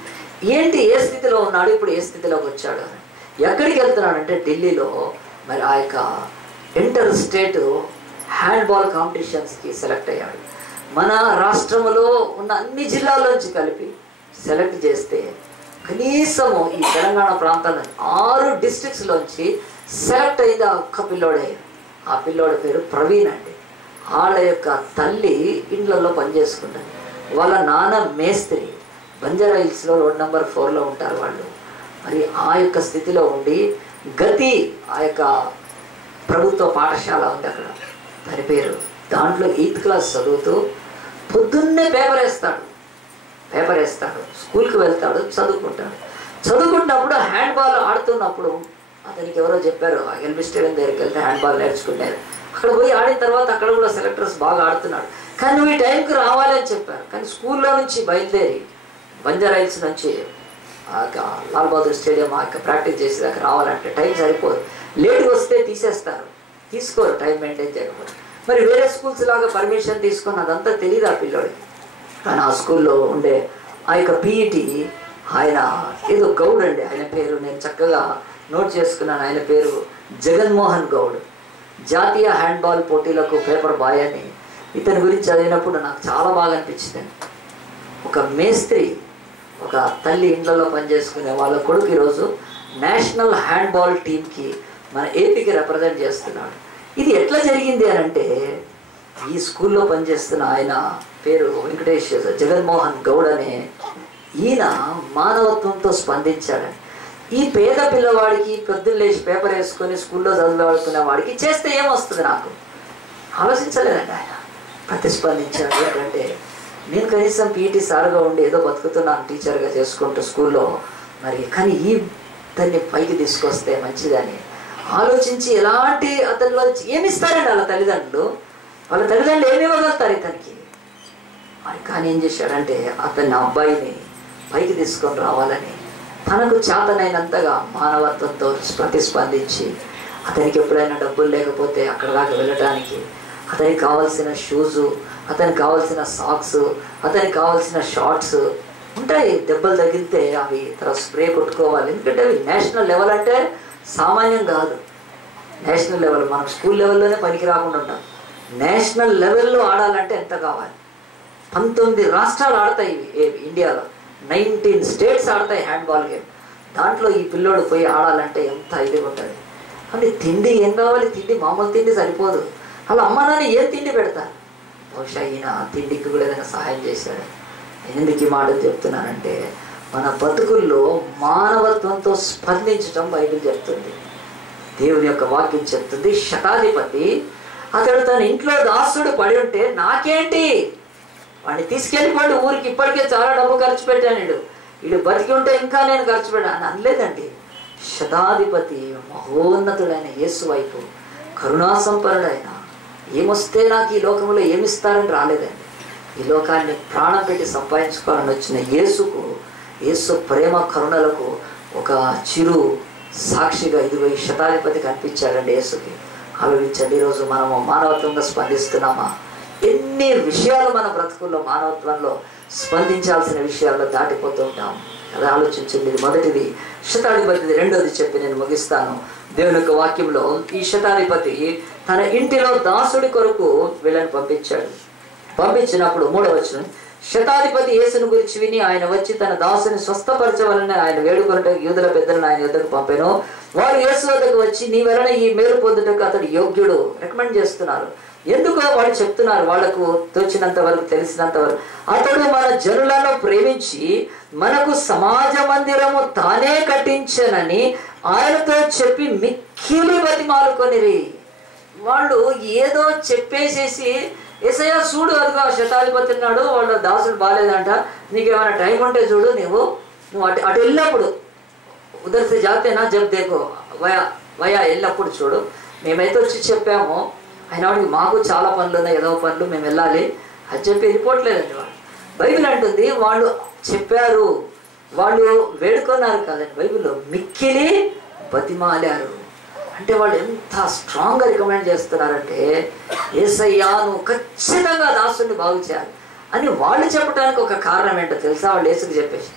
ఏంటి, ఏ స్థితిలో ఉన్నాడు, ఇప్పుడు ఏ స్థితిలోకి వచ్చాడు, ఎక్కడికి వెళ్తున్నాడంటే ఢిల్లీలో మరి ఆ యొక్క ఇంటర్ స్టేట్ హ్యాండ్బాల్ కాంపిటీషన్స్కి సెలెక్ట్ అయ్యాడు. మన రాష్ట్రంలో ఉన్న అన్ని జిల్లాల్లోంచి కలిపి సెలెక్ట్ చేస్తే కనీసము ఈ తెలంగాణ ప్రాంతంలో 6 డిస్ట్రిక్ట్స్లోంచి సెలెక్ట్ అయింది ఆ ఒక్క పిల్లోడే. ఆ పిల్లోడి పేరు ప్రవీణ్ అండి. వాళ్ళ యొక్క తల్లి ఇండ్లలో పనిచేసుకుంటుంది. వాళ్ళ నాన్న మేస్త్రి. బంజారా హిల్స్లో రోడ్ నెంబర్ 4లో ఉంటారు వాళ్ళు. మరి ఆ యొక్క స్థితిలో ఉండి గతి ఆ యొక్క ప్రభుత్వ పాఠశాల ఉంది అక్కడ, దాని పేరు. దాంట్లో 8th క్లాస్ చదువుతూ పొద్దున్నే పేపర్ వేస్తాడు, స్కూల్కి వెళ్తాడు, చదువుకుంటున్నప్పుడు హ్యాండ్బాల్ ఆడుతున్నప్పుడు అతనికి ఎవరో చెప్పారు ఎల్బీ స్టేడియం దగ్గరికి వెళ్తే హ్యాండ్బాల్ నేర్చుకున్నారు. అక్కడ పోయి ఆడిన తర్వాత అక్కడ కూడా సెలెక్టర్స్ బాగా ఆడుతున్నాడు. కానీ నువ్వు ఈ టైంకి రావాలి అని చెప్పారు. కానీ స్కూల్లో నుంచి బయలుదేరి బంజారా హిల్స్ నుంచి ఆ యొక్క లాల్ బహదూర్ స్టేడియం ఆ యొక్క ప్రాక్టీస్ చేసేదాకా రావాలంటే టైం సరిపోదు. లేట్గా వస్తే తీసుకోరు టైం మెయింటైన్ చేయకపోతే. మరి వేరే స్కూల్స్ లాగా పర్మిషన్ తీసుకొని అదంతా తెలియదు ఆ పిల్లోడికి. కానీ ఆ స్కూల్లో ఉండే ఆ యొక్క పీఈటీ ఆయన ఏదో గౌడ్ అండి, ఆయన పేరు నేను చక్కగా నోట్ చేసుకున్నాను. ఆయన పేరు జగన్మోహన్ గౌడ్. జాతీయ హ్యాండ్బాల్ పోటీలకు పేపర్ బాయ్ అని. ఇతని గురించి చదివినప్పుడు నాకు చాలా బాగా అనిపించింది. ఒక మేస్త్రి, ఒక తల్లి ఇండ్లలో పనిచేసుకునే వాళ్ళ కొడుకు ఈరోజు నేషనల్ హ్యాండ్బాల్ టీంకి మన ఏపీకి రిప్రజెంట్ చేస్తున్నాడు. ఇది ఎట్లా జరిగింది అని అంటే, ఈ స్కూల్లో పనిచేస్తున్న ఆయన పేరు వెంకటేష్ జగన్మోహన్ గౌడ్ అనే ఈయన మానవత్వంతో స్పందించాడని. ఈ పేద పిల్లవాడికి పొద్దున్న లేచి పేపర్ వేసుకొని స్కూల్లో చదివాడుకునే వాడికి చేస్తే ఏమొస్తుంది నాకు ఆలోచించలేదండి. ఆయన ప్రతిస్పందించాడు. ఏంటంటే, నేను కనీసం పీటీ సార్గా ఉండి ఏదో బతుకుతున్నాను టీచర్గా చేసుకుంటూ స్కూల్లో, మరి కానీ ఈ దాన్ని పైకి తీసుకొస్తే మంచిదని ఆలోచించి ఎలాంటి అతనిలో ఏమిస్తారండి వాళ్ళ తల్లిదండ్రులు ఏమి ఇవ్వగలుగుతారు ఇతనికి. మరి కానీ ఏం చేశాడంటే, అతన్ని అబ్బాయిని పైకి తీసుకొని రావాలని తనకు చేతనైనంతగా మానవత్వంతో ప్రతిస్పందించి, అతనికి ఎప్పుడైనా డబ్బులు లేకపోతే అక్కడ దాకా వెళ్ళడానికి అతనికి కావాల్సిన షూజు, అతనికి కావాల్సిన సాక్స్, అతనికి కావాల్సిన షార్ట్స్ ఉంటాయి. దెబ్బలు తగిలితే అవి తర్వాత స్ప్రే కొట్టుకోవాలి. ఎందుకంటే అవి నేషనల్ లెవెల్ అంటే సామాన్యం కాదు. నేషనల్ లెవెల్ మనం స్కూల్ లెవెల్లోనే పనికి రాకుండా ఉంటాం. నేషనల్ లెవెల్లో ఆడాలంటే ఎంత కావాలి? 19 రాష్ట్రాలు ఆడతాయి ఇండియాలో, 19 స్టేట్స్ ఆడతాయి హ్యాండ్బాల్ గేమ్. దాంట్లో ఈ పిల్లోడు పోయి ఆడాలంటే ఎంత ఇది ఉంటుంది. అంటే తిండి ఏం కావాలి? తిండి మామూలు తిండి సరిపోదు. అలా అమ్మ నాన్న ఏం తిండి పెడతారు? బహుశా ఈయన తిండికి కూడా ఏదైనా సహాయం చేశాడు. ఎందుకు ఈ మాట చెప్తున్నానంటే, మన బతుకుల్లో మానవత్వంతో స్పందించడం బైబిల్ చెప్తుంది. దేవుని యొక్క వాక్యం చెప్తుంది. శతాధిపతి అతడు తన ఇంట్లో దాసుడు పడి ఉంటే నాకేంటి, వాడిని తీసుకెళ్ళిపోండి ఊరికి, ఇప్పటికే చాలా డబ్బు ఖర్చు పెట్టాను, వీడు బతికి ఉంటే ఇంకా నేను ఖర్చు పెట్టాను అనలేదండి. శతాధిపతి మహోన్నతుడైన యేసు వైపు కరుణాసంపన్నుడైన, ఏమొస్తే నాకు ఈ లోకంలో ఏమిస్తారని రాలేదండి. ఈ లోకాన్ని ప్రాణం పెట్టి సంపాదించుకోవాలని వచ్చిన యేసుకు, యేసు ప్రేమ కరుణలకు ఒక చిరు సాక్షిగా ఇదిగో ఈ శతాధిపతి కనిపించాడండి యేసుకి. ఆలోచించండి, ఈరోజు మనము మానవత్వంగా స్పందిస్తున్నామా? ఎన్ని విషయాలు మన బ్రతుకుల్లో మానవత్వంలో స్పందించాల్సిన విషయాల్లో దాటిపోతూ ఉంటాం. అది ఆలోచించండి. ఇది మొదటిది శతాధిపతిది. రెండోది చెప్పి నేను ముగిస్తాను. దేవుని యొక్క వాక్యంలో ఈ శతాధిపతి తన ఇంటిలో దాసుడి కొరకు వీళ్ళని పంపించాడు. పంపించినప్పుడు 3వ వచనం, శతాధిపతి యేసును గురించి విని ఆయన వచ్చి తన దాసుని స్వస్థపరచవాలని ఆయన వేడుకొనుటకు యూదుల పెద్దలను ఆయన యొద్దకు పంపెను. వారు యేసు వద్దకు వచ్చి నీ వలన ఈ మేలు పొందుటకు అతడు యోగ్యుడు రికమెండ్ చేస్తున్నారు. ఎందుకో వాళ్ళు చెప్తున్నారు, వాళ్లకు తోచినంత వరకు, తెలిసినంత వరకు. అతడు మన జనులను ప్రేమించి మనకు సమాజ మందిరము తానే కట్టించనని ఆయనతో చెప్పి మిక్కిలి బతిమాలుకొనిరి. వాళ్ళు ఏదో చెప్పేసేసి, యేసయ్య చూడు అదిగో శతాధిపతి ఉన్నాడు, వాళ్ళ దాసుడు బాగాలేదంట, నీకేమైనా టైం ఉంటే చూడు, నువ్వు అటు వెళ్ళినప్పుడు ఉదర్సే జాతేనా జబ్ దేకో వయా వెళ్ళినప్పుడు చూడు, మేమైతే వచ్చి చెప్పాము, అయినా వాడికి మాకు చాలా పనులు ఉన్నాయి, ఏదో పనులు, మేము వెళ్ళాలి అది చెప్పి వెళ్ళిపోవట్లేదండి. వాళ్ళు బైబిల్ అంటుంది వాళ్ళు చెప్పారు, వాళ్ళు వేడుకున్నారు కాదండి. బైబిల్లో మిక్కిలి బతిమాలారు. అంటే వాళ్ళు ఎంత స్ట్రాంగ్గా రికమెండ్ చేస్తున్నారంటే, యేసయ్యా నువ్వు ఖచ్చితంగా దాసుని బాగు చేయాలి అని వాళ్ళు చెప్పడానికి ఒక కారణం ఏంటో తెలుసా? వాళ్ళు యేసుకు చెప్పేసి,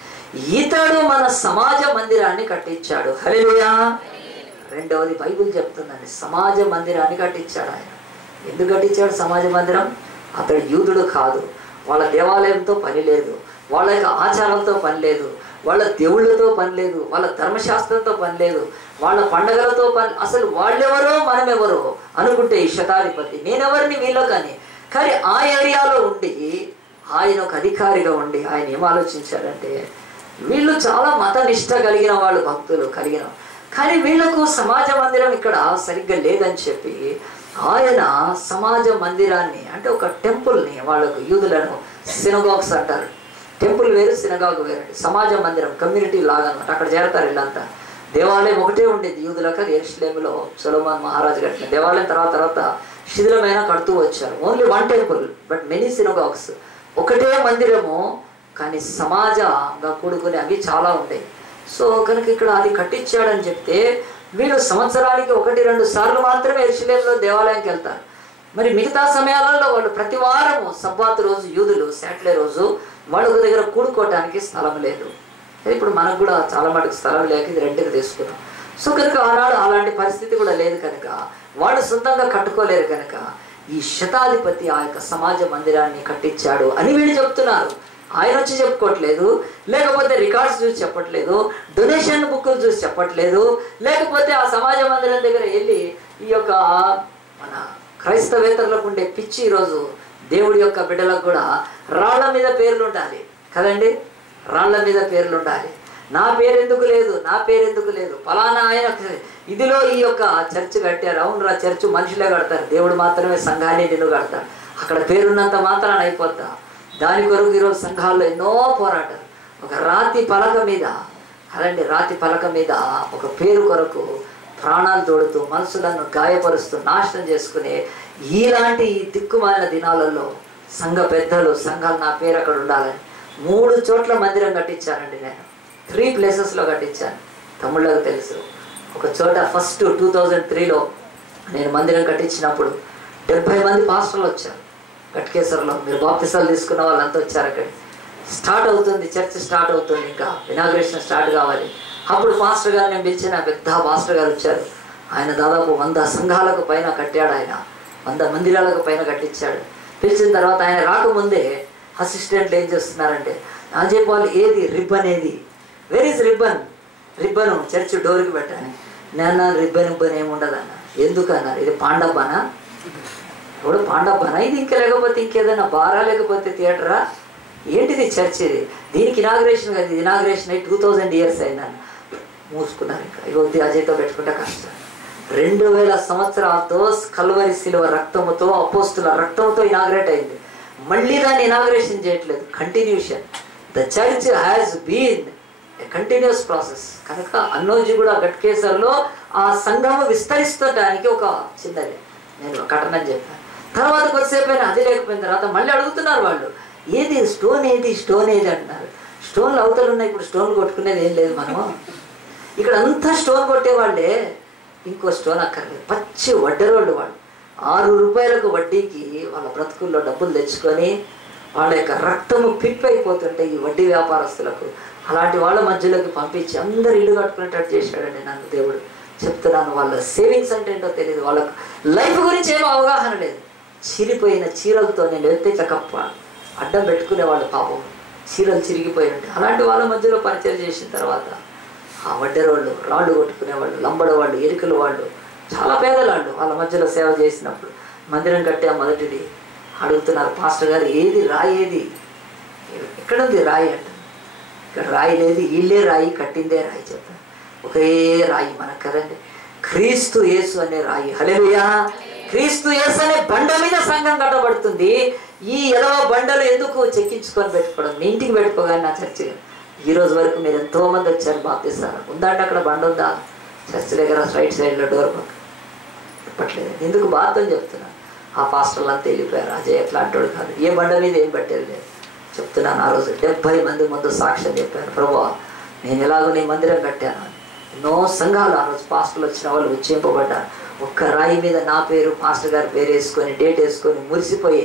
ఇతడు మన సమాజ మందిరాన్ని కట్టించాడు. హల్లెలూయా. రెండవది బైబిల్ చెప్తుందండి, సమాజ మందిరాన్ని కట్టించాడు ఆయన. ఎందుకు కట్టించాడు సమాజ మందిరం? అతడు యూదుడు కాదు, వాళ్ళ దేవాలయంతో పని లేదు, వాళ్ళ యొక్క ఆచారాలతో పని లేదు, వాళ్ళ దేవుళ్ళతో పని లేదు, వాళ్ళ ధర్మశాస్త్రంతో పని లేదు, వాళ్ళ పండగలతో పని, అసలు వాళ్ళెవరో మనమెవరో అనుకుంటే ఈ శతాధిపతి నేనెవరిని వీళ్ళు కానీ ఆ ఏరియాలో ఉండి ఆయన ఒక అధికారిగా ఉండి ఆయన ఏం ఆలోచించాడంటే, వీళ్ళు చాలా మత నిష్ట కలిగిన వాళ్ళు, భక్తులు కలిగిన, కానీ వీళ్లకు సమాజ మందిరం ఇక్కడ సరిగ్గా లేదని చెప్పి ఆయన సమాజ మందిరాన్ని, అంటే ఒక టెంపుల్ని, వాళ్ళకు యూదులను సినగాగ్స్ అంటారు, టెంపుల్ వేరు సినగాగ్ వేరు, సమాజ మందిరం కమ్యూనిటీ లాగా అనమాట. అక్కడ చేరతారు వీళ్ళంతా. దేవాలయం ఒకటే ఉండేది యూదులకు, అది యెరూషలేములో సొలొమోన్ మహారాజు కట్టిన దేవాలయం. తర్వాత శిథిలమైన కడుతూ వచ్చారు. Only one temple but many synagogues, ఒకటే మందిరము కానీ సమాజంగా కూడుకునే అవి చాలా ఉంటాయి. సో కనుక ఇక్కడ అది కట్టించాడని చెప్తే, వీళ్ళు సంవత్సరానికి 1-2 సార్లు మాత్రమే యెరూషలేములో దేవాలయానికి వెళ్తారు. మరి మిగతా సమయాలలో వాళ్ళు ప్రతి వారము సబ్బాతు రోజు, యూదులు సాటర్డే రోజు వాళ్ళ దగ్గర కూడుకోవటానికి స్థలం లేదు. ఇప్పుడు మనకు కూడా చాలా మటుకు స్థలం లేక ఇది రెంట్కి తీసుకున్నాం. సో కనుక ఆనాడు అలాంటి పరిస్థితి కూడా లేదు కనుక వాళ్ళు సొంతంగా కట్టుకోలేరు కనుక ఈ శతాధిపతి ఆ యొక్క సమాజ మందిరాన్ని కట్టించాడు అని వీళ్ళు చెప్తున్నారు. ఆయన వచ్చి చెప్పుకోవట్లేదు, లేకపోతే రికార్డ్స్ చూసి చెప్పట్లేదు, డొనేషన్ బుక్లు చూసి చెప్పట్లేదు, లేకపోతే ఆ సమాజ మందిరం దగ్గర వెళ్ళి ఈ యొక్క మన క్రైస్తవేతరులకు ఉండే పిచ్చి ఈరోజు దేవుడి యొక్క బిడ్డలకు కూడా రాళ్ల మీద పేర్లు ఉండాలి కదండి, రాళ్ల మీద పేర్లు ఉండాలి. నా పేరు ఎందుకు లేదు, నా పేరు ఎందుకు లేదు, ఫలానా ఆయన ఇదిలో ఈ యొక్క చర్చ్ కట్టారు. అవునురా, చర్చ్ మనుషులే కడతారు, దేవుడు మాత్రమే సంఘాన్ని నిన్ను కడతారు. అక్కడ పేరున్నంత మాత్రాన అయిపోతా. దాని కొరకు ఈరోజు సంఘాల్లో ఎన్నో పోరాటాలు. ఒక రాతి పలక మీద అలాంటి రాతి పలక మీద ఒక పేరు కొరకు ప్రాణాలు తోడుతూ మనసులను గాయపరుస్తూ నాశనం చేసుకునే ఇలాంటి దిక్కుమాలిన దినాలలో సంఘ పెద్దలు సంఘాలు నా పేరు అక్కడ ఉండాలని 3 చోట్ల మందిరం కట్టించానండి. నేను 3 ప్లేసెస్లో కట్టించాను. తమ్ముళ్ళకు తెలుసు. ఒక చోట ఫస్ట్ 2003లో నేను మందిరం కట్టించినప్పుడు 70 మంది పాస్టర్లు వచ్చారు గట్కేశ్వర్లో. మీరు బాప్తిసాలు తీసుకున్న వాళ్ళంతా వచ్చారు. అక్కడ స్టార్ట్ అవుతుంది, చర్చ్ స్టార్ట్ అవుతుంది, ఇంకా ఇనాగ్రేషన్ స్టార్ట్ కావాలి. అప్పుడు పాస్టర్ గారు నేను పిలిచిన పెద్ద పాస్టర్ గారు వచ్చారు. ఆయన దాదాపు 100 సంఘాలకు పైన కట్టాడు. ఆయన 100 మందిరాలకు పైన కట్టించాడు. పిలిచిన తర్వాత ఆయన రాకముందే అసిస్టెంట్లు ఏం చేస్తున్నారంటే నా చెప్పాలి, ఏది రిబ్బన్, ఏది where is ribbon, ribbon church డోర్కి పెట్టాను. నేను రిబ్బన్ ఏముండదు అన్న. ఎందుకు అన్నారు, ఇది పాండబ్బనా, ఇప్పుడు పాండబ్బనా ఇది, ఇంకా లేకపోతే ఇంకేదైనా బారా, లేకపోతే థియేటరా, ఏంటిది చర్చ్ ఇది, దీనికి ఇనాగ్రేషన్ కదా, ఇది ఇనాగ్రేషన్ అయ్యి 2000 years అయిందని మూసుకున్నారు. ఇంకా ఇవద్ది అజయ్తో పెట్టుకుంటే కష్టం. 2000 సంవత్సరాలతో కల్వరి శిలువ రక్తముతో అపోస్తుల రక్తంతో ఇనాగ్రేట్ అయింది. మళ్ళీ దాన్ని ఇనాగ్రేషన్ చేయట్లేదు, continuation. The church has been a continuous process. కనుక అన్నోజీ కూడా గట్కేసర్లో ఆ సంఘము విస్తరిస్తడానికి ఒక చిన్నది నేను కట్టనని చెప్పాను. తర్వాత కొద్దిసేపు అది లేకపోయిన తర్వాత మళ్ళీ అడుగుతున్నారు వాళ్ళు, ఏది స్టోన్, ఏది స్టోన్, ఏది అంటున్నారు. స్టోన్లు అవతలు ఉన్నాయి, ఇప్పుడు స్టోన్లు కొట్టుకునేది ఏం లేదు. మనము ఇక్కడ అంతా స్టోన్ కొట్టేవాళ్ళే, ఇంకో స్టోన్ అక్కర్లేదు. పచ్చి వడ్డరోళ్ళు వాళ్ళు 6 రూపాయలకు వడ్డీకి వాళ్ళ బ్రతుకుల్లో డబ్బులు తెచ్చుకొని వాళ్ళ యొక్క రక్తము పిప్పి అయిపోతుంటే ఈ వడ్డీ వ్యాపారస్తులకు అలాంటి వాళ్ళ మధ్యలోకి పంపించి అందరు ఇల్లు కట్టుకునేటట్టు చేశాడండి నన్ను దేవుడు. చెప్తున్నాను, వాళ్ళ సేవింగ్స్ అంటే ఏంటో తెలియదు, వాళ్ళకు లైఫ్ గురించి ఏమో అవగాహన లేదు. చిరిపోయిన చీరలతో నేను వెళ్తే ఇట్లా కప్ప అడ్డం పెట్టుకునేవాళ్ళు, పాపం చీరలు చిరిగిపోయి ఉంటాయి. అలాంటి వాళ్ళ మధ్యలో పరిచయం చేసిన తర్వాత ఆ వడ్డెరోళ్ళు, రాళ్ళు కొట్టుకునేవాళ్ళు, లంబడవాళ్ళు, ఎరికల వాళ్ళు, చాలా పేదలాళ్ళు వాళ్ళ మధ్యలో సేవ చేసినప్పుడు మందిరం కట్టే మొదటిది అడుగుతున్నారు, పాస్టర్ గారు ఏది రాయి, ఏది ఎక్కడుంది రాయి అంటే, ఇక్కడ రాయి లేదు, ఇల్లే రాయి, కట్టిందే రాయి. చెప్తాను, ఒకే రాయి మనకు కదండి, క్రీస్తు యేసు అనే రాయి. హల్లెలూయా. క్రీస్తు యేసు అనే బండ మీద సంఘం కట్టబడుతుంది. ఈ ఎలవ బండలు ఎందుకు చెక్కించుకొని పెట్టుకోవడం, మీ ఇంటికి పెట్టుకోగానే నా చర్చి ఈ రోజు వరకు మీరు ఎంతోమంది వచ్చారు బాప్తిస్తారు. ఉందంటే అక్కడ బండ ఉందా చర్చ్ దగ్గర రైట్ సైడ్లో డోర్ పక్క చెప్పట్లేదు. ఎందుకు బాధతో చెప్తున్నాను, ఆ పాస్టర్లు అంతా వెళ్ళిపోయారు. అజయ్ ఎట్లా అంటాడు కాదు, ఏ బండ మీద ఏం పెట్టేది లేదు. చెప్తున్నాను, ఆ రోజు 70 మంది ముందు సాక్ష్యం చెప్పాను, ప్రభువా నేను ఎలాగో నీ మందిరం కట్టాను అని. ఎన్నో సంఘాలు ఆ రోజు పాస్టర్లు వచ్చిన వాళ్ళు ఉచ్చింపబడ్డారు. ఒక్క రాయి మీద నా పేరు, పాస్టర్ గారి పేరు వేసుకొని డేట్ వేసుకొని మురిసిపోయి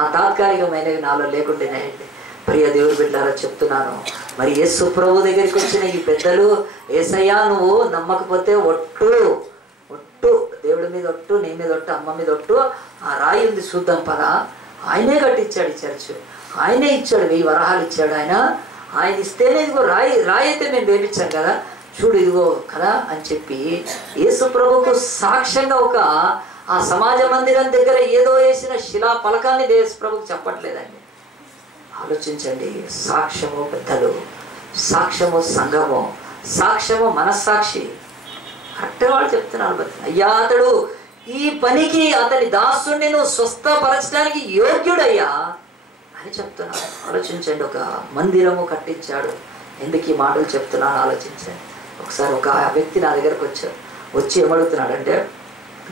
ఆ తాత్కాలికమైనవి నాలో లేకుండానేయండి. ప్రియ దేవుడు బిడ్డారా చెప్తున్నాను, మరి యేసు ప్రభు దగ్గరికి వచ్చిన ఈ పెద్దలు, యేసయ్యా నువ్వు నమ్మకపోతే ఒట్టు దేవుడి మీద ఒట్టు, నీ మీద ఒట్టు, అమ్మ మీద ఒట్టు, ఆ రాయి ఉంది చూద్దాం పదా. ఆయనే కట్టించాడు ఈ చర్చ్, ఆయనే ఇచ్చాడు, 1000 వరహాలు ఇచ్చాడు ఆయన ఇస్తేనే ఇదిగో రాయి అయితే మేము వేపించాం కదా, చూడు ఇదిగో కదా అని చెప్పి యేసు ప్రభుకు సాక్ష్యంగా ఒక ఆ సమాజ మందిరం దగ్గర ఏదో వేసిన శిలా పలకాన్ని యేసు ప్రభుకు చెప్పట్లేదండి. ఆలోచించండి, సాక్ష్యము పెద్దలు, సాక్ష్యము సంఘము, సాక్ష్యము మనస్సాక్షి. కరెక్ట్గా వాళ్ళు చెప్తున్నారు, అయ్యా అతడు ఈ పనికి అతని దాసుని నువ్వు స్వస్థపరచడానికి యోగ్యుడయ్యా అని చెప్తున్నాను. ఆలోచించండి, ఒక మందిరము కట్టించాడు. ఎందుకు ఈ మాటలు చెప్తున్నాను ఆలోచించండి. ఒకసారి ఒక వ్యక్తి నా దగ్గరకు వచ్చి ఏమడుగుతున్నాడు అంటే,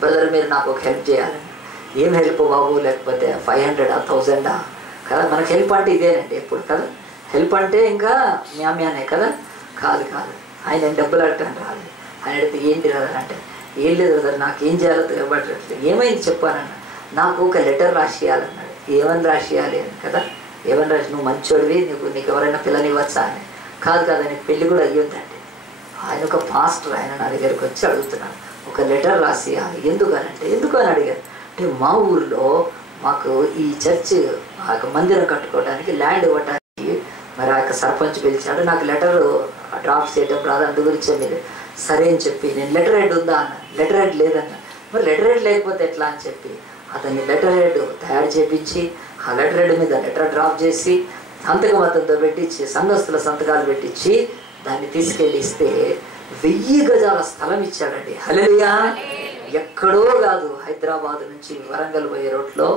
బ్రదర్ మీరు నాకు ఒక హెల్ప్ చేయాలని. ఏం హెల్ప్ బాబు, లేకపోతే 500 1000 కదా, మనకు హెల్ప్ అంటే ఇదేనండి ఎప్పుడు కదా, హెల్ప్ అంటే ఇంకా మ్యామ్యానే కదా, కాదు ఆయన డబ్బులు అడగటానికి రాలేదు. ఆయన అడిగితే ఏంటి కదా అంటే, ఏం లేదు కదా నాకేం చేయాలో తెలియబట్టలేదు. ఏమైంది చెప్పానన్న, నాకు ఒక లెటర్ రాసియాలన్నాడు. ఏమని రాసియాలి అని కదా, ఏమని రాసి, నువ్వు మంచోడివి, నీకు ఎవరైనా పిల్లని ఇవ్వచ్చా అని. కాదు కాదని పెళ్ళి కూడా అయ్యిందండి. ఆయన ఒక పాస్టర్, ఆయన నా దగ్గరికి వచ్చి అడుగుతున్నాడు, ఒక లెటర్ రాసి ఎందుకనంటే ఎందుకు అని అడిగారు. అంటే మా ఊరిలో మాకు ఈ చర్చ్ ఆ యొక్క మందిరం కట్టుకోవడానికి ల్యాండ్ ఇవ్వడానికి మరి ఆ యొక్క సర్పంచ్ పిలిచాడు. నాకు లెటర్ డ్రాఫ్ట్ చేయడం రాదు, అందు గురించే మీరు సరే అని చెప్పి నేను లెటర్ హెడ్ ఉందా అన్న. లెటర్ హెడ్ లేదన్న. మరి లెటర్ హెడ్ లేకపోతే ఎట్లా అని చెప్పి అతన్ని లెటర్ హెడ్ తయారు చేయించి ఆ లెటర్ హెడ్ మీద లెటర్ డ్రాప్ చేసి సంతకం అతనితో పెట్టించి సంఘస్థుల సంతకాలు పెట్టించి దాన్ని తీసుకెళ్ళి ఇస్తే 1000 గజాల స్థలం ఇచ్చాడండి. హల్లెలూయా. ఎక్కడో కాదు, హైదరాబాద్ నుంచి వరంగల్ పోయే రోడ్లో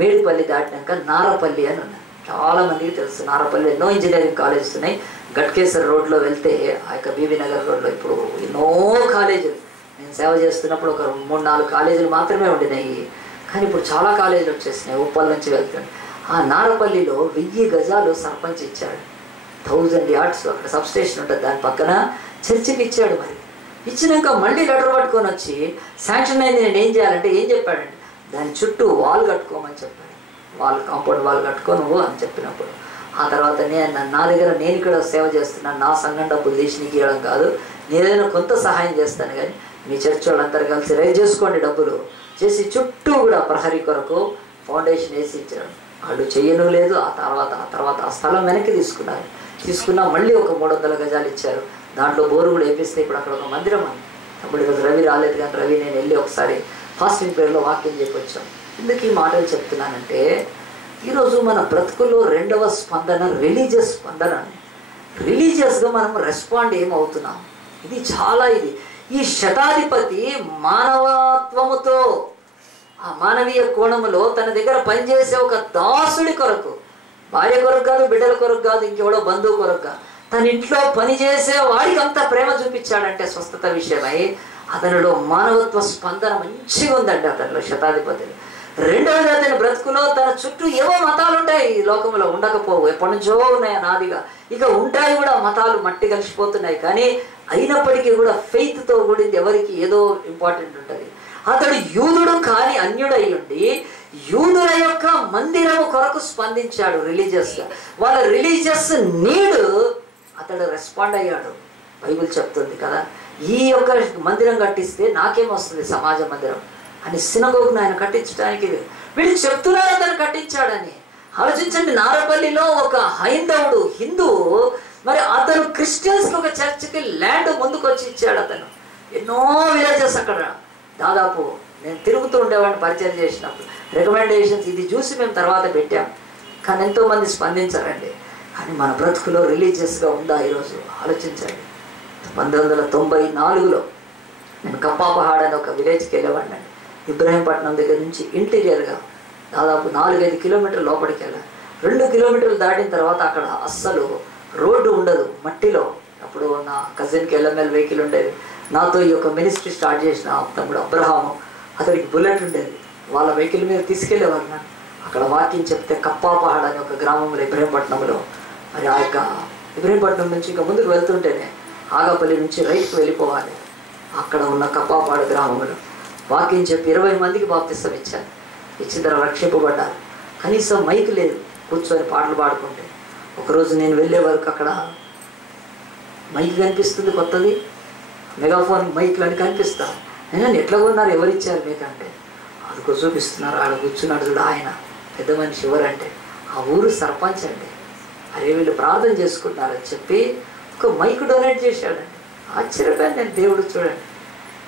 మేడిపల్లి దాటినాక నారపల్లి అని ఉన్నాయి. చాలా మందికి తెలుసు నారపల్లి. ఎన్నో ఇంజనీరింగ్ కాలేజెస్ ఉన్నాయి. గట్కేసర్ రోడ్లో వెళ్తే ఆ యొక్క బీబీ నగర్ రోడ్లో ఇప్పుడు ఎన్నో కాలేజీలు, నేను సేవ చేస్తున్నప్పుడు ఒక 3-4 కాలేజీలు మాత్రమే ఉండినాయి, కానీ ఇప్పుడు చాలా కాలేజీలు వచ్చేసినాయి. ఉప్పల్ నుంచి వెళ్తాను. ఆ నారపల్లిలో 1000 గజాలు సర్పంచ్ ఇచ్చాడు. 1000 yards అక్కడ సబ్స్టేషన్ ఉంటుంది, దాని పక్కన చర్చికి ఇచ్చాడు. మరి ఇచ్చినాక మళ్ళీ లెటర్ పట్టుకొని వచ్చి శాంక్షన్ అయింది, నేను ఏం చేయాలంటే ఏం చెప్పాడండి, దాని చుట్టూ వాల్ కట్టుకోమని చెప్పాడు. కాంపౌండ్ వాల్ కట్టుకో నువ్వు అని చెప్పినప్పుడు ఆ తర్వాత నా దగ్గర నేను ఇక్కడ సేవ చేస్తున్నాను, నా సంఘం డబ్బులు తీసి నీకు ఇవ్వడం కాదు, నేనైనా కొంత సహాయం చేస్తాను, కానీ మీ చర్చ్ వాళ్ళందరూ కలిసి రైజ్ చేసుకోండి డబ్బులు చేసి చుట్టూ కూడా ప్రహరీ కొరకు ఫౌండేషన్ వేసి ఇచ్చాడు. వాళ్ళు చెయ్యను లేదు. ఆ తర్వాత ఆ స్థలం వెనక్కి తీసుకున్నా మళ్ళీ ఒక 300 గజాలు ఇచ్చారు. దాంట్లో బోరు కూడా వేపిస్తే ఇప్పుడు అక్కడ ఒక మందిరం అని. అప్పుడు ఈరోజు రవి రాలేదు, కానీ రవి నేను వెళ్ళి ఒకసారి ఫాస్టింగ్ ప్రేయర్లో వాక్యం చెప్పొచ్చాం. ఎందుకు ఈ మాటలు చెప్తున్నానంటే ఈరోజు మన బ్రతుకుల్లో 2వ స్పందన రిలీజియస్ స్పందన. రిలీజియస్గా మనం రెస్పాండ్ ఏమవుతున్నాం, ఇది చాలా ఈ శతాధిపతి మానవత్వముతో ఆ మానవీయ కోణములో తన దగ్గర పనిచేసే ఒక దాసుడి కొరకు, భార్య కొరకు కాదు, బిడ్డల కొరకు కాదు, ఇంకెవడో బంధువు కొరకు కాదు, తన ఇంట్లో పనిచేసే వాడికి అంత ప్రేమ చూపించాడంటే స్వస్థత విషయమై అతనిలో మానవత్వ స్పందన మంచిగా ఉందండి అతనిలో శతాధిపతిని. 2వది అతని బ్రతుకులో తన చుట్టూ ఏవో మతాలు ఉంటాయి, ఈ లోకంలో ఉండకపోవు, ఎప్పటి నుంచో ఉన్నాయి అనాదిగా, ఇక ఉంటాయి కూడా మతాలు, మట్టి కలిసిపోతున్నాయి, కానీ అయినప్పటికీ కూడా ఫెయిత్తో కూడింది ఎవరికి ఏదో ఇంపార్టెంట్ ఉంటుంది. అతడు యూదుడు కాని అన్యుడై ఉండి యూదుల యొక్క మందిరము కొరకు స్పందించాడు రిలీజియస్గా. వాళ్ళ రిలీజియస్ నీడ్ అతడు రెస్పాండ్ అయ్యాడు. బైబిల్ చెప్తుంది కదా, ఈ యొక్క మందిరం కట్టిస్తే నాకేమొస్తుంది సమాజ మందిరం అని సినగోగును ఆయన కట్టించడానికి వీళ్ళు చెప్తున్నారు అతను కట్టించాడని. ఆలోచించండి, నారపల్లిలో ఒక హైందవుడు హిందువు, మరి అతను క్రిస్టియన్స్కి ఒక చర్చికి ల్యాండ్ ముందుకు వచ్చి ఇచ్చాడు. అతను ఎన్నో విలేజెస్ అక్కడ దాదాపు నేను తిరుగుతూ ఉండేవాడిని పరిచయం చేసినప్పుడు, రికమెండేషన్స్ ఇది చూసి మేము తర్వాత పెట్టాం, కానీ ఎంతోమంది స్పందించారండి. కానీ మన బ్రతుకులో రిలీజియస్గా ఉందా ఈరోజు ఆలోచించండి. 1994లో నేను కప్పాపహాడ్ అని ఒక విలేజ్కి వెళ్ళేవాడిని అండి. ఇబ్రహీంపట్నం దగ్గర నుంచి ఇంటీరియర్గా దాదాపు 4-5 కిలోమీటర్ల లోపలికి వెళ్ళాలి. 2 కిలోమీటర్లు దాటిన తర్వాత అక్కడ అస్సలు రోడ్డు ఉండదు, మట్టిలో. అప్పుడు నా కజిన్కి ఎల్ఎంఎల్ వెహికల్ ఉండేది. నాతో ఈ యొక్క మినిస్ట్రీ స్టార్ట్ చేసిన తమ్ముడు అబ్రహాము, అతడికి బుల్లెట్ ఉండేది, వాళ్ళ వెహికల్ మీద తీసుకెళ్ళేవారు నన్ను. అక్కడ వాకింగ్ చెప్తే కప్పాపహాడ్ అని ఒక గ్రామంలో ఇబ్రహీంపట్నంలో, మరి ఆ యొక్క ఇబ్రహీంపట్నం నుంచి ఇంకా ముందుకు వెళ్తుంటేనే ఆగపల్లి నుంచి రైట్కి వెళ్ళిపోవాలి. అక్కడ ఉన్న కప్పాపహాడ్ గ్రామంలో వాకింగ్ చెప్పి 20 మందికి బాప్తిసం ఇచ్చాను. ఇచ్చిన తర్వాత రక్షింపబడ్డారు. కనీసం మైక్ లేదు, కూర్చొని పాటలు పాడుకుంటే. ఒకరోజు నేను వెళ్ళే వరకు అక్కడ మైక్ కనిపిస్తుంది కొత్తది, మెగాఫోన్ మైక్లు అని కనిపిస్తాను. నేను ఎట్లా కొన్నారు, ఎవరిచ్చారు మీకు అంటే, అదిగో చూపిస్తున్నారు, ఆడ కూర్చున్నాడు చూడు ఆయన పెద్ద మనిషి, ఎవరంటే ఆ ఊరు సర్పంచ్ అండి. అరే వీళ్ళు ప్రార్థన చేసుకుంటున్నారని చెప్పి ఒక మైక్ డొనేట్ చేశాడండి. ఆశ్చర్యపోయాను నేను. దేవుడు చూడండి,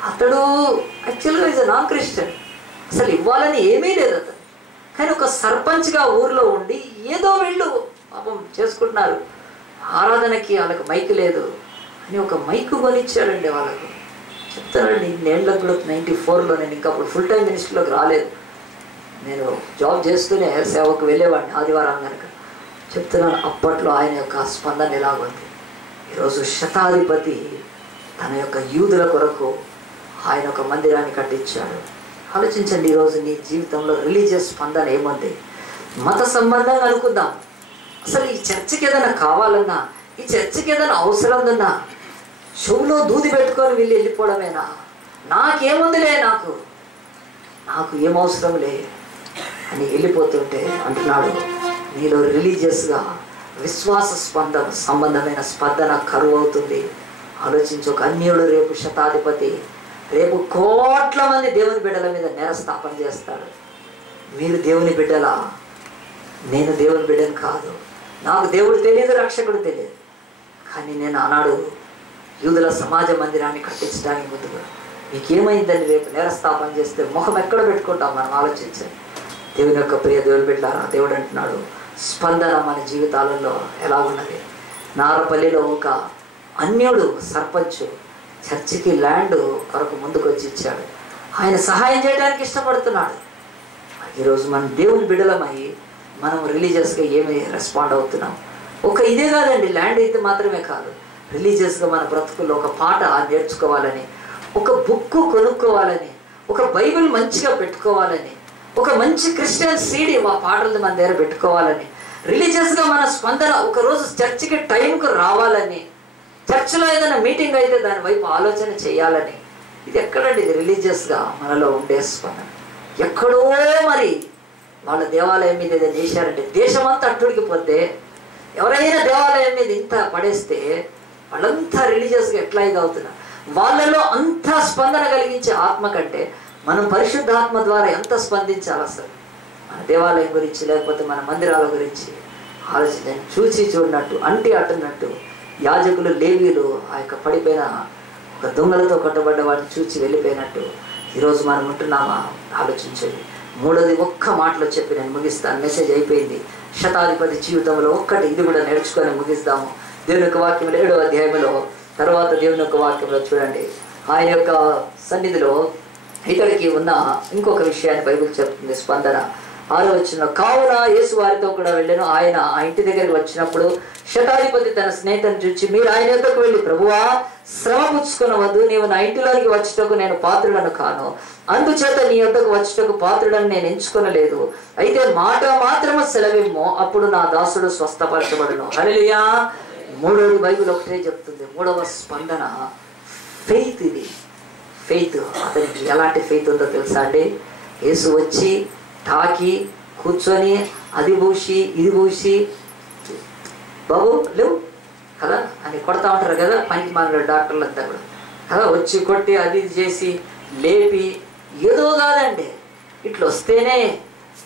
అతడు యాక్చువల్గా ఈజ్ నాన్ క్రిస్టియన్, అసలు ఇవ్వాలని ఏమీ లేదు అతను, కానీ ఒక సర్పంచ్గా ఊర్లో ఉండి ఏదో వీళ్ళు పాపం చేసుకుంటున్నారు, ఆరాధనకి వాళ్ళకి మైక్ లేదు అని ఒక మైక్ కొనిచ్చాడండి వాళ్ళకు. చెప్తానండి, నేళ్ళకు కూడా 94లో నేను ఇంకా అప్పుడు ఫుల్ టైం మినిస్ట్రీలోకి రాలేదు, నేను జాబ్ చేస్తూనే సేవకు వెళ్ళేవాడిని ఆదివారం కనుక. చెప్తున్నాను, అప్పట్లో ఆయన యొక్క స్పందన ఎలాగుంది. ఈరోజు శతాధిపతి తన యొక్క యూదుల కొరకు ఆయన ఒక మందిరాన్ని కట్టించాడు. ఆలోచించండి, ఈరోజు నీ జీవితంలో రిలీజియస్ స్పందన ఏముంది? మత సంబంధంగా అనుకుందాం. అసలు ఈ చర్చికి ఏదైనా కావాలన్నా, ఈ చర్చికి ఏదైనా అవసరం ఉందన్నా చెవులో దూది పెట్టుకొని వీళ్ళు వెళ్ళిపోవడమేనా? నాకేముందిలే, నాకు ఏం అవసరం లే అని వెళ్ళిపోతుంటే అంటున్నాడు, నీలో రిలీజియస్గా విశ్వాస సంబంధమైన స్పందన కరువు అవుతుంది. ఆలోచించి, ఒక అన్యుడు రేపు శతాధిపతి, రేపు కోట్ల మంది దేవుని బిడ్డల మీద నేరస్థాపన చేస్తాడు. మీరు దేవుని బిడ్డలా? నేను దేవుని బిడ్డను కాదు, నాకు దేవుడు తెలియదు, రక్షకుడు తెలియదు. కానీ నేను ఆనాడు యూదుల సమాజ మందిరాన్ని కట్టించడానికి ముందుగా మీకేమైందని రేపు నేరస్థాపన చేస్తే ముఖం ఎక్కడ పెట్టుకుంటాం మనం ఆలోచించండి. దేవుని యొక్క ప్రియ దేవుని బిడ్డలారా, దేవుడు అంటున్నాడు, స్పందన మన జీవితాలలో ఎలా ఉన్నది? నారపల్లిలో ఒక అన్యుడు సర్పంచ్ చర్చికి ల్యాండ్ కొరకు ముందుకు వచ్చి ఇచ్చాడు. ఆయన సహాయం చేయడానికి ఇష్టపడుతున్నాడు. ఈరోజు మన దేవుని బిడ్డలమై మనం రిలీజియస్గా ఏమి రెస్పాండ్ అవుతున్నాం? ఒక ఇదే కాదండి, ల్యాండ్ అయితే మాత్రమే కాదు, రిలీజియస్గా మన బ్రతుకుల్లో ఒక పాట నేర్చుకోవాలని, ఒక బుక్ కొనుక్కోవాలని, ఒక బైబిల్ మంచిగా పెట్టుకోవాలని, ఒక మంచి క్రిస్టియన్ సీడీ మా పాటలను మన దగ్గర పెట్టుకోవాలని, రిలీజియస్గా మన స్పందన ఒకరోజు చర్చికి టైంకు రావాలని, చర్చిలో ఏదైనా మీటింగ్ అయితే దాని వైపు ఆలోచన చేయాలని. ఇది ఎక్కడండి? ఇది రిలీజియస్గా మనలో ఉండే స్పందన. ఎక్కడో మరి వాళ్ళ దేవాలయం మీద ఏదైనా చేశారంటే దేశమంతా అట్టుడికి పోతే, ఎవరైనా దేవాలయం మీద ఇంత పడేస్తే వాళ్ళంతా రిలీజియస్గా ఎట్లా ఇది అవుతున్నారు? వాళ్ళలో అంత స్పందన కలిగించే ఆత్మ కంటే మనం పరిశుద్ధాత్మ ద్వారా ఎంత స్పందించాలి అసలు మన దేవాలయం గురించి, లేకపోతే మన మందిరాల గురించి ఆలోచించండి. చూసి చూడనట్టు, అంటి అట్టున్నట్టు యాజకులు లేవీలు ఆ యొక్క పడిపోయిన ఒక దొంగలతో కొట్టబడ్డ వాటిని చూసి వెళ్ళిపోయినట్టు ఈరోజు మనం ఉంటున్నామా? ఆలోచించండి. మూడోది ఒక్క మాటలో చెప్పి నేను ముగిస్తాను, మెసేజ్ అయిపోయింది. శతాధిపతి జీవితంలో ఒక్కటి, ఇది కూడా నేర్చుకొని ముగిస్తాము. దేవుని యొక్క వాక్యంలో 7వ అధ్యాయంలో తర్వాత దేవుని యొక్క వాక్యంలో చూడండి, ఆయన యొక్క సన్నిధిలో ఇతడికి ఉన్న ఇంకొక విషయాన్ని బైబిల్ చెప్తుంది. స్పందన 6వ వచనంలో, కావున యేసు వారితో కూడా వెళ్ళాను. ఆయన ఆ ఇంటి దగ్గరికి వచ్చినప్పుడు శతాధిపతి తన స్నేహితుని చూచి, మీరు ఆయన యొద్దకు వెళ్ళి, ప్రభువా, శ్రమ పుచ్చుకొనవద్దు, నీవు నా ఇంటిలోనికి వచ్చుటకు నేను పాత్రుడను కాను, అందుచేత నీ యొద్దకు వచ్చుటకు పాత్రుడని నేను ఎంచుకొనలేదు. అయితే మాట మాత్రము సెలవిమ్మో, అప్పుడు నా దాసుడు స్వస్థపరచబడును. హల్లెలూయా. మూడోది బైబిల్ ఒకటే చెప్తుంది. మూడవ స్పందన ఫెయిత్. ఇది ఫెయిత్. అతనికి ఎలాంటి ఫెయిత్ ఉందో తెలుసా అండి? యేసు వచ్చి తాకి కూర్చొని అది పూసి ఇది పూసి, బాబు లేవు కదా అని కొడతా ఉంటారు కదా పనికి మాలిన డాక్టర్లు అంతా కూడా కదా, వచ్చి కొట్టి అది చేసి లేపి ఏదో కాదండి, ఇట్లా వస్తేనే,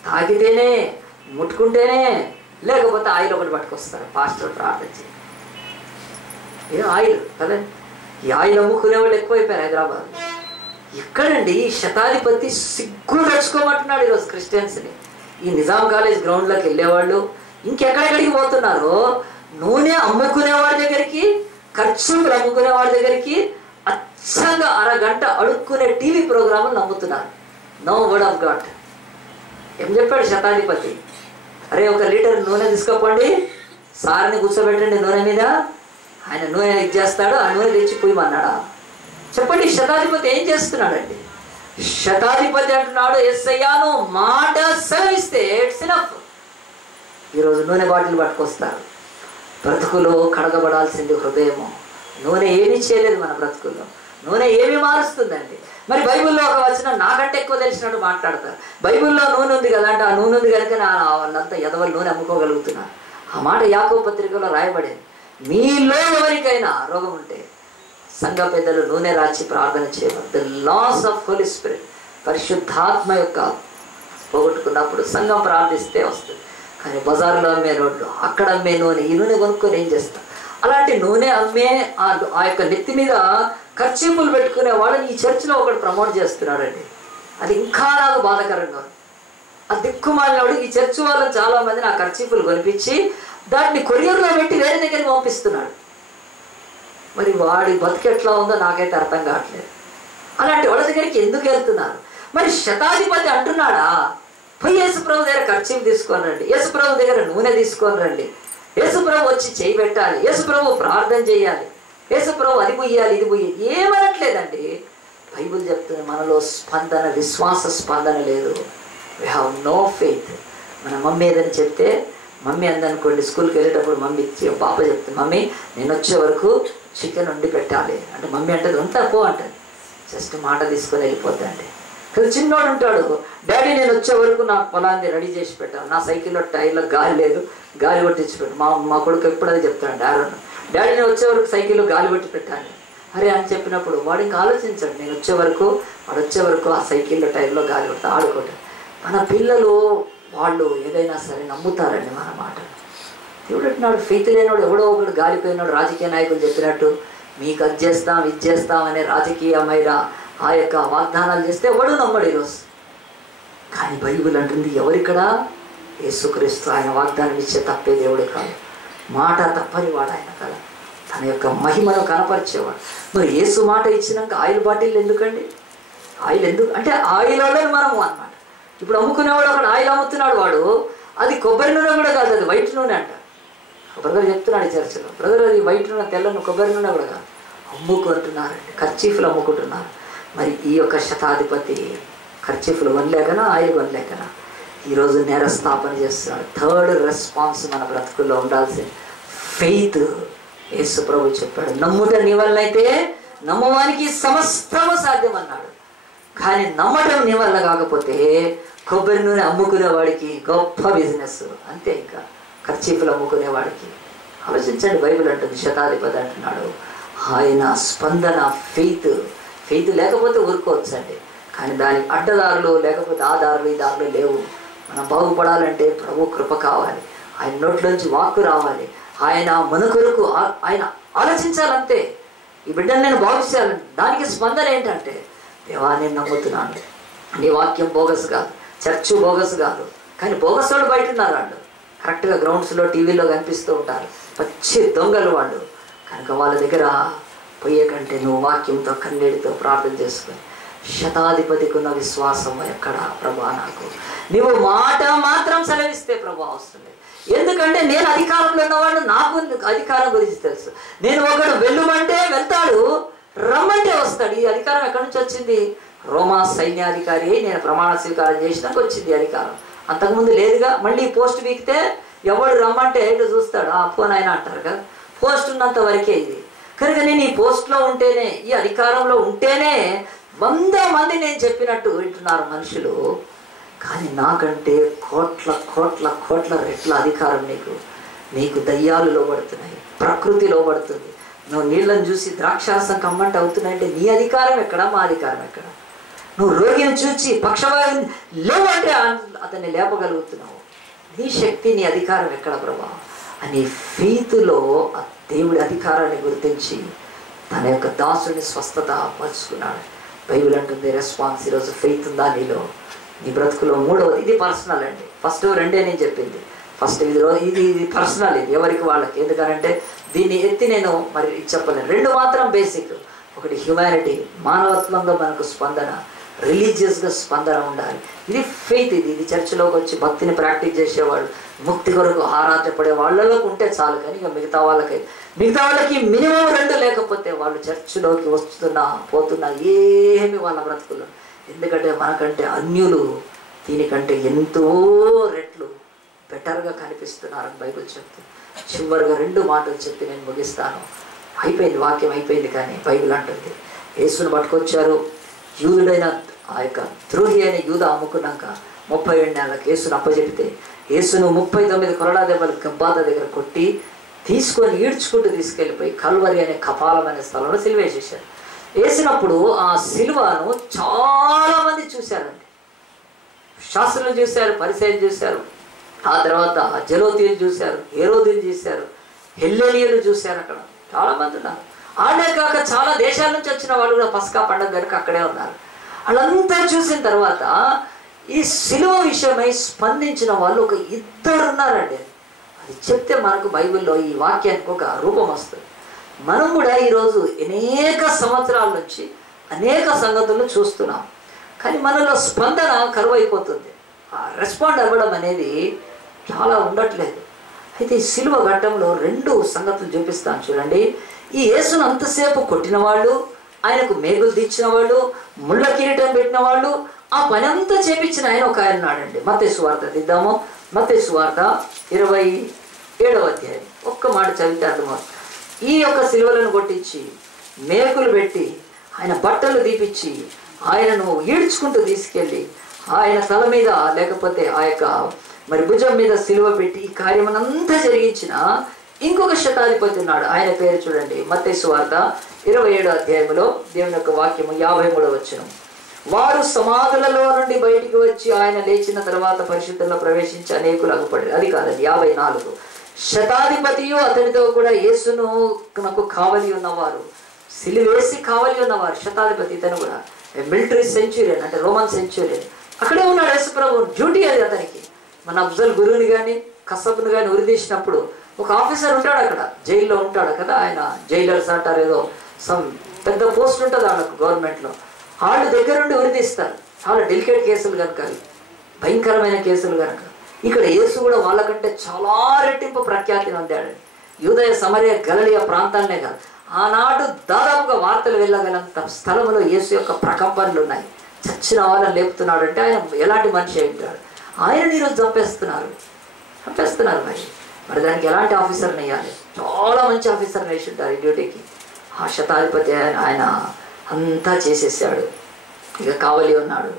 తాగితేనే, ముట్టుకుంటేనే, లేకపోతే ఆయిల్ ఒకటి పట్టుకొస్తారు పాస్టర్ ప్రార్థించి. ఏ ఆయిల్ కదండి, ఈ ఆయిల్ అమ్ముకునే వాళ్ళు ఎక్కువైపోయారు హైదరాబాద్. ఎక్కడండి ఈ శతాధిపతి సిగ్గు తెచ్చుకోమంటున్నాడు ఈరోజు క్రిస్టియన్స్ని. ఈ నిజాం కాలేజ్ గ్రౌండ్లోకి వెళ్ళేవాళ్ళు ఇంకెక్కడెక్కడికి పోతున్నారు? నూనె అమ్ముకునే వాడి దగ్గరికి, ఖర్చులు అమ్ముకునే వాడి దగ్గరికి అచ్చంగా అరగంట అడుక్కునే టీవీ ప్రోగ్రాములు నమ్ముతున్నారు. No word of God. ఏం చెప్పాడు శతాధిపతి? అరే, 1 లీటర్ నూనె తీసుకోపోండి, సార్ని కూర్చోబెట్టండి నూనె మీద, ఆయన నూనె ఇచ్చేస్తాడు, ఆ నూనె తెచ్చి పోయమన్నాడా? చెప్పండి, శతాధిపతి ఏం చేస్తున్నాడండి? శతాధిపతి అంటున్నాడు, యేసయ్యాను మాట సెలవిస్తే ఇట్స్ ఎనఫ్. ఈరోజు నూనె బాటిల్ పట్టుకొస్తారు. బ్రతుకులో కడగబడాల్సింది హృదయము. నూనె ఏమీ చేయలేదు మన బ్రతుకుల్లో. నూనె ఏమి మారుస్తుందండి? మరి బైబిల్లో ఒక వచనం నాకంటే ఎక్కువ తెలిసినట్టు మాట్లాడతారు. బైబిల్లో నూనె ఉంది కదా అంటే, ఆ నూనె ఉంది కనుక వాళ్ళంతా ఎదవలు నూనె అమ్ముకోగలుగుతున్నారు. ఆ మాట యాకోబు పత్రికలో రాయబడింది. మీలో ఎవరికైనా రోగం ఉంటే సంఘ పెద్దలు నూనె రాచి ప్రార్థన చేయవాలి. The loss of Holy Spirit, పరిశుద్ధాత్మ యొక్క పోగొట్టుకున్నప్పుడు సంఘం ప్రార్థిస్తే వస్తుంది. కానీ బజార్లో అమ్మే రోడ్లు, అక్కడ అమ్మే నూనె, ఈ నూనె కొనుక్కొని ఏం చేస్తాం? అలాంటి నూనె అమ్మే ఆ యొక్క నెత్తి మీద ఖర్చీపులు పెట్టుకునే వాళ్ళని ఈ చర్చిలో ఒకటి ప్రమోట్ చేస్తున్నాడండి. అది ఇంకా నాకు బాధాకరంగా ఉంది. ఆ దిక్కుమాలినోడు ఈ చర్చి వాళ్ళని చాలా మందిని ఆ ఖర్చీపులు కొనిపించి దాన్ని కొరియర్లో పెట్టి వేరే దగ్గరికి పంపిస్తున్నాడు. మరి వాడి బతుకు ఎట్లా ఉందో నాకైతే అర్థం కావట్లేదు. అలాంటి వాళ్ళ దగ్గరికి ఎందుకు వెళ్తున్నారు? మరి శతాధిపతి అంటున్నాడా, పోయి యేసుప్రభు దగ్గర ఖర్చీపు తీసుకొని రండి, యేసుప్రభు దగ్గర నూనె తీసుకొని రండి, యేసుప్రభు వచ్చి చేయి పెట్టాలి, యేసుప్రభు ప్రార్థన చేయాలి, యేసుప్రభు అది పొయ్యాలి ఇది పొయ్యి, ఏమనట్లేదండి. బైబిల్ చెప్తుంది మనలో స్పందన, విశ్వాస స్పందన లేదు. We have no faith. మన మమ్మీ ఏదని చెప్తే, మమ్మీ అందనుకోండి, స్కూల్కి వెళ్ళేటప్పుడు మమ్మీ పాప చెప్తుంది, మమ్మీ నేను వచ్చే వరకు చికెన్ వండి పెట్టాలి అంటే, మమ్మీ అంటే అంతా పో అంటది. జస్ట్ మాట తీసుకొని వెళ్ళిపోద్దండి. చిన్నోడు ఉంటాడు, డాడీ నేను వచ్చే వరకు నాకు పొలాన్ని రెడీ చేసి పెట్టాను, నా సైకిల్లో టైర్లో గాలి లేదు, గాలి కొట్టించి పెట్టు. మా కొడుకు ఎప్పుడైనా చెప్తాడు, డాడీ నేను వచ్చే వరకు సైకిల్లో గాలి కొట్టి పెట్టాను. అరే అని చెప్పినప్పుడు వాడు ఇంకా ఆలోచించాడు, నేను వాడు వచ్చే వరకు ఆ సైకిల్లో టైర్లో గాలి కొడతా ఆడుకోవటం. మన పిల్లలు వాళ్ళు ఏదైనా సరే నమ్ముతారండి మన మాట. దేవుడు అంటున్నాడు, ఫెయిత్ లేనివాడు ఎవడో ఒకడు గాలిపోయినాడు. రాజకీయ నాయకులు చెప్పినట్టు మీకు అది చేస్తాం ఇది చేస్తాం అనే రాజకీయమైన ఆ యొక్క వాగ్దానాలు చేస్తే ఎవడు నమ్మడు ఈరోజు. కానీ బైబిల్ అంటుంది, ఎవరిక్కడ? యేసుక్రీస్తు. ఆయన వాగ్దానం ఇచ్చే తప్పే దేవుడు కాదు, మాట తప్పని వాడు ఆయన కదా, తన యొక్క మహిమను కనపరిచేవాడు. మరి యేసు మాట ఇచ్చినాక ఆయిల్ బాటిల్ ఎందుకండి? ఆయిల్ ఎందుకు అంటే ఆయిల్ వాళ్ళని మనము అన్నమాట. ఇప్పుడు అమ్ముకునేవాడు అక్కడ ఆయిల్ అమ్ముతున్నాడు, వాడు అది కొబ్బరి నూనె కూడా కాదు, అది వైట్ నూనె అంట. బ్రదర్ చెప్తున్నాడు ఈ చర్చలో, బ్రదర్ అది వైట్ నూనె, తెల్ల కొబ్బరి నూనె కూడా కాదు, అమ్ముకుంటున్నారండి, కర్చీఫ్లు అమ్ముకుంటున్నారు. మరి ఈ యొక్క శతాధిపతి కర్చీఫ్లు కొనలేకనా, ఆయిల్ కొనలేకనా ఈరోజు నేరస్థాపన చేస్తున్నాడు. థర్డ్ రెస్పాన్స్ మన బ్రతుకుల్లో ఉండాల్సింది ఫెయిత్. యేసు ప్రభు చెప్పాడు, నమ్ముట నీ వల్ల అయితే నమ్మవానికి సమస్తము సాధ్యం అన్నాడు. కానీ నమ్మటం నీ వల్ల కాకపోతే కొబ్బరి నూనె అమ్ముకునేవాడికి గొప్ప బిజినెస్ అంతే. ఇంకా కర్చీఫ్లు అమ్ముకునేవాడికి ఆలోచించండి. బైబిల్ అంటుంది, శతాధిపతి అంటున్నాడు, ఆయన స్పందన ఫెయిత్ లేకపోతే ఊరుకోవచ్చండి. కానీ దానికి అడ్డదారులు లేకపోతే ఆ దారులు ఈ దారులు లేవు. మనం బాగుపడాలంటే ప్రభు కృప కావాలి, ఆయన నోట్లోంచి వాక్కు రావాలి, ఆయన మన కొరకు ఆయన ఆలోచించాలంతే. ఈ బిడ్డను నేను బాగు చేయాలంటే దానికి స్పందన ఏంటంటే, దేవా నేను నమ్ముతున్నాను, నీ వాక్యం బోగస్ కాదు, చర్చ్ బోగస్ కాదు. కానీ బోగస్ వాళ్ళు బయట ఉన్నారు, వాళ్ళు కరెక్ట్గా గ్రౌండ్స్లో టీవీలో కనిపిస్తూ ఉంటారు, పచ్చి దొంగలు వాళ్ళు. కనుక వాళ్ళ దగ్గర పోయే కంటే నువ్వు వాక్యంతో కన్నీటితో ప్రార్థన చేసుకుని, శతాధిపతికి ఉన్న విశ్వాసం ఎక్కడ ప్రభా, నాకు నువ్వు మాట మాత్రం సెలవిస్తే ప్రభా అవసరం లేదు. ఎందుకంటే నేను అధికారంలో ఉన్నవాడు, నాకు అధికారం గురించి తెలుసు. నేను ఒకడు వెళ్ళుమంటే వెళ్తాడు, రమ్మంటే వస్తాడు. ఈ అధికారం ఎక్కడి నుంచి వచ్చింది? రోమా సైన్యాధికారి నేను ప్రమాణ స్వీకారం చేసినాక వచ్చింది అధికారం, అంతకుముందు లేదుగా. మళ్ళీ పోస్ట్ వీకితే ఎవడు రమ్మంటే ఇటు చూస్తాడు, ఆ ఫోన్ అయినా అంటారు కదా, పోస్ట్ ఉన్నంత వరకే ఇది. కనుక నేను ఈ పోస్ట్లో ఉంటేనే, ఈ అధికారంలో ఉంటేనే 100 మంది నేను చెప్పినట్టు వింటున్నారు మనుషులు. కానీ నాకంటే కోట్ల రెట్ల అధికారం నీకు దయ్యాలు లోబడుతున్నాయి, ప్రకృతి లోబడుతుంది. నువ్వు నీళ్ళని చూసి ద్రాక్షారసం కమ్మంటే అవుతున్నాయంటే నీ అధికారం ఎక్కడ, మా అధికారం ఎక్కడ? నువ్వు రోగిని చూసి పక్షవాయువు లేవంటే అతన్ని లేపగలుగుతున్నావు, నీ శక్తి నీ అధికారం ఎక్కడ ప్రభా అని ఫెయిత్లో దేవుడి అధికారాన్ని గుర్తించి తన యొక్క దాసుని స్వస్థత పరుచుకున్నాడు. బైబిల్ అంటుంది రెస్పాన్స్. ఈరోజు ఫెయిత్ ఉందా నీలో, నీ బ్రతుకులో? మూడవది, ఇది పర్సనల్ అండి. ఫస్ట్ 2 నేను చెప్పింది, ఫస్ట్ ఇది పర్సనల్, ఇది ఎవరికి వాళ్ళకి. ఎందుకంటే దీన్ని ఎత్తి నేను మరి చెప్పలేను. 2 మాత్రం బేసిక్. ఒకటి హ్యుమానిటీ, మానవత్వంగా మనకు స్పందన, రిలీజియస్గా స్పందన ఉండాలి. ఇది ఫెయిత్. ఇది చర్చిలోకి వచ్చి భక్తిని ప్రాక్టీస్ చేసేవాళ్ళు, ముక్తి కొరకు ఆరాధపడే వాళ్ళలోకి ఉంటే చాలు. కానీ ఇక మిగతా వాళ్ళకి మినిమం 2 లేకపోతే వాళ్ళు చర్చిలోకి వస్తున్నా పోతున్నా ఏమి వాళ్ళ బ్రతుకులు. ఎందుకంటే మనకంటే అన్యులు దీనికంటే ఎంతో రెట్లు బెటర్గా కనిపిస్తున్నారు బైబిల్ చెప్తుంది. చివరిగా 2 మాటలు చెప్పి నేను ముగిస్తాను. అయిపోయింది, వాక్యం అయిపోయింది. కానీ బైబిల్ అంటుంది, యేసును పట్టుకొచ్చారు. యూదుడైన ఆ యొక్క ద్రోహి అయిన యూద అమ్ముకున్నాక 37 నెలలకు యేసును అప్పచెపితే యేసును 39 కొరడా దెబ్బలు గబ్బాత దగ్గర కొట్టి తీసుకొని ఈడ్చుకుంటూ తీసుకెళ్ళిపోయి కల్వరి అనే కపాలం అనే స్థలంలో సిలువేసేశారు. వేసినప్పుడు ఆ సిలువను చాలామంది చూశారండి. శాస్త్రులు చూశారు, పరిసయ్యులు చూశారు, ఆ తర్వాత జలోతీయులు చూశారు, హేరోదీయులు చూశారు, హెల్లెనీయులు చూశారు. అక్కడ చాలామంది ఉన్నారు. ఆడే కాక చాలా దేశాల నుంచి వచ్చిన వాళ్ళు కూడా పస్కా పండుగ కనుక అక్కడే ఉన్నారు. వాళ్ళంతా చూసిన తర్వాత ఈ సిలువ విషయమై స్పందించిన వాళ్ళు ఒక 2 ఉన్నారండి. అది చెప్తే మనకు బైబిల్లో ఈ వాక్యానికి ఒక రూపం వస్తుంది. మనం కూడా ఈరోజు అనేక సంవత్సరాల నుంచి అనేక సంగతులను చూస్తున్నాం, కానీ మనలో స్పందన కరువైపోతుంది. ఆ రెస్పాండ్ అవ్వడం అనేది చాలా ఉండట్లేదు. అయితే ఈ సిలువ ఘట్టంలో 2 సంగతులు చూపిస్తాను చూడండి. ఈ యేసును అంతసేపు కొట్టిన వాళ్ళు, ఆయనకు మేకులు తీర్చిన వాళ్ళు, ముళ్ళ కిరీటం పెట్టిన వాళ్ళు, ఆ పని అంతా చేపించిన ఒక ఆయన ఉన్నాడండి. మత్తయి సువార్త తీద్దాము. మత్తయి సువార్త 27వ అధ్యాయం ఒక్క మాట చదివితే అర్థమవుతుంది. ఈ యొక్క సిలువలను కొట్టించి మేకులు పెట్టి ఆయన బట్టలు తీపిచ్చి ఆయనను ఈడ్చుకుంటూ తీసుకెళ్ళి ఆయన తల మీద లేకపోతే ఆ యొక్క మరి భుజం మీద సిలువ పెట్టి ఈ కార్యమనంతా జరిగించిన ఇంకొక శతాధిపతి ఉన్నాడు. ఆయన పేరు చూడండి, మత్తయి సువార్త 27వ అధ్యాయంలో దేవుని యొక్క వాక్యము 53వ వచనం. వారు సమాధులలో నుండి బయటికి వచ్చి ఆయన లేచిన తర్వాత పరిశుద్ధంలో ప్రవేశించి అనేకులు అగుపడారు. అది కాదండి, 54. శతాధిపతియు అతనితో కూడా యేసును నాకు కావలి ఉన్నవారు, సిలువేసి కావలి ఉన్నవారు. శతాధిపతి ఇతను కూడా మిలిటరీ సెంచురియన్, అంటే రోమన్ సెంచురియన్. అక్కడే ఉన్నాడు యేసు ప్రభు, డ్యూటీ అది అతనికి. మన అఫ్జల్ గురువుని కానీ కసబ్ను కానీ ఉరిదీసినప్పుడు ఒక ఆఫీసర్ ఉంటాడు అక్కడ, జైల్లో ఉంటాడు కదా, ఆయన జైలర్స్ అంటారు, ఏదో సమ్ పెద్ద పోస్ట్ ఉంటుంది వాళ్ళకు గవర్నమెంట్లో. వాళ్ళు దగ్గరుండి ఉరిదీస్తారు. చాలా డెలికేట్ కేసులు కనుక, భయంకరమైన కేసులు కనుక. ఇక్కడ యేసు కూడా వాళ్ళకంటే చాలా రెట్టింపు ప్రఖ్యాతిని పొందాడు. యూదయ సమరయ గలిలయ ప్రాంతాలనే కాదు, ఆనాడు దాదాపుగా వార్తలు వెళ్ళగలంత స్థలంలో యేసు యొక్క ప్రకంపనలు ఉన్నాయి. చచ్చిన వాళ్ళని లేపుతున్నాడు అంటే ఆయన ఎలాంటి మనిషి అయి ఉంటాడు. ఆయన ఈరోజు చంపేస్తున్నారు. మరి దానికి ఎలాంటి ఆఫీసర్ని వేయాలి? చాలా మంచి ఆఫీసర్ని వేసి ఉంటారు ఈ డ్యూటీకి. ఆ శతాధిపతి ఆయన అంతా చేసేసాడు, ఇక కావలి ఉన్నాడు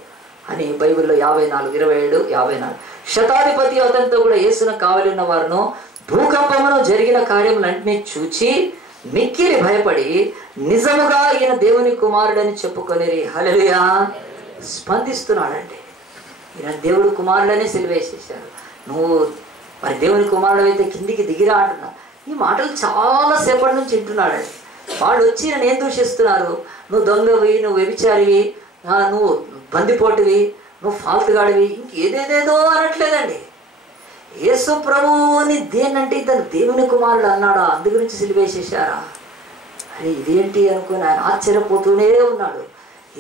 అని బైబిల్లో 54, 27, 54. శతాధిపతి అతనితో కూడా యేసును కావలి ఉన్న వారును భూకంపమును జరిగిన కార్యములన్నింటినీ చూచి మిక్కిలి భయపడి నిజముగా ఈయన దేవుని కుమారుడని చెప్పుకొని హల్లెలూయా స్పందిస్తున్నాడండి. ఈయన దేవుడు కుమారుడని సిలువేసేశారు. నువ్వు మరి దేవుని కుమారుడు అయితే కిందికి దిగిరా అంటున్నా. ఈ మాటలు చాలా సేపటి నుంచి వింటున్నాడండి. వాళ్ళు వచ్చి నన్ను ఏం దూషిస్తున్నారు? నువ్వు దొంగవి, నువ్వు వ్యభిచారివి, నువ్వు బందిపోటువి, నువ్వు ఫాల్తుగాడివి, ఇంకేదేదేదో అనట్లేదండి. యేసు ప్రభువుని దేనంటే ఇతను దేవుని కుమారుడు అన్నాడా, అందు గురించి సిలువేసేశారా అని ఇదేంటి అనుకుని ఆయన ఆశ్చర్యపోతూనే ఉన్నాడు.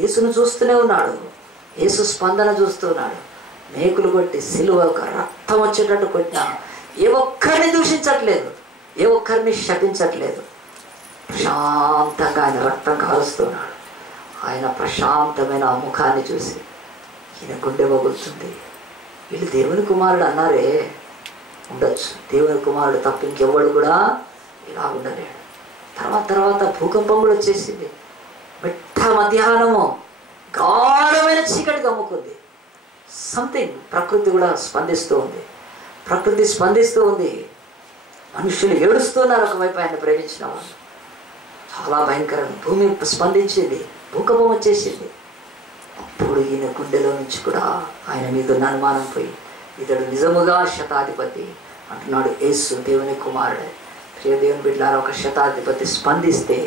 యేసును చూస్తూనే ఉన్నాడు, యేసు స్పందన చూస్తున్నాడు. మేకులు కొట్టి సిలువ ఒక రక్తం వచ్చేటట్టు కొట్టినా ఏ ఒక్కరిని దూషించట్లేదు, ఏ ఒక్కరిని శపించట్లేదు. ప్రశాంతంగా ఆయన రక్తం కారుస్తున్నాడు. ఆయన ప్రశాంతమైన ముఖాన్ని చూసి ఈయన గుండె వగులుతుంది. వీళ్ళు దేవుని కుమారుడు అన్నారే, ఉండొచ్చు. దేవుని కుమారుడు తప్ప ఇంకెవ్వడు కూడా ఇలా ఉండలేడు. తర్వాత భూకంపం కూడా వచ్చేసింది. మిట్ట మధ్యాహ్నము గాఢమైన చీకటి కమ్ముకుంది. సంథింగ్ ప్రకృతి కూడా స్పందిస్తూ ఉంది. మనుషులు ఏడుస్తున్నారు ఒకవైపు ఆయన ప్రేమించిన వాళ్ళు. చాలా భయంకరంగా భూమి స్పందించింది, భూకంపం వచ్చేసింది. అప్పుడు ఈయన గుండెలో నుంచి కూడా ఆయన మీద ఉన్న అనుమానం పోయి ఇతడు నిజముగా శతాధిపతి అంటున్నాడు. యేసు దేవుని కుమారుడే. ప్రియ దేవుని బిడ్డలారా, ఒక శతాధిపతి స్పందిస్తే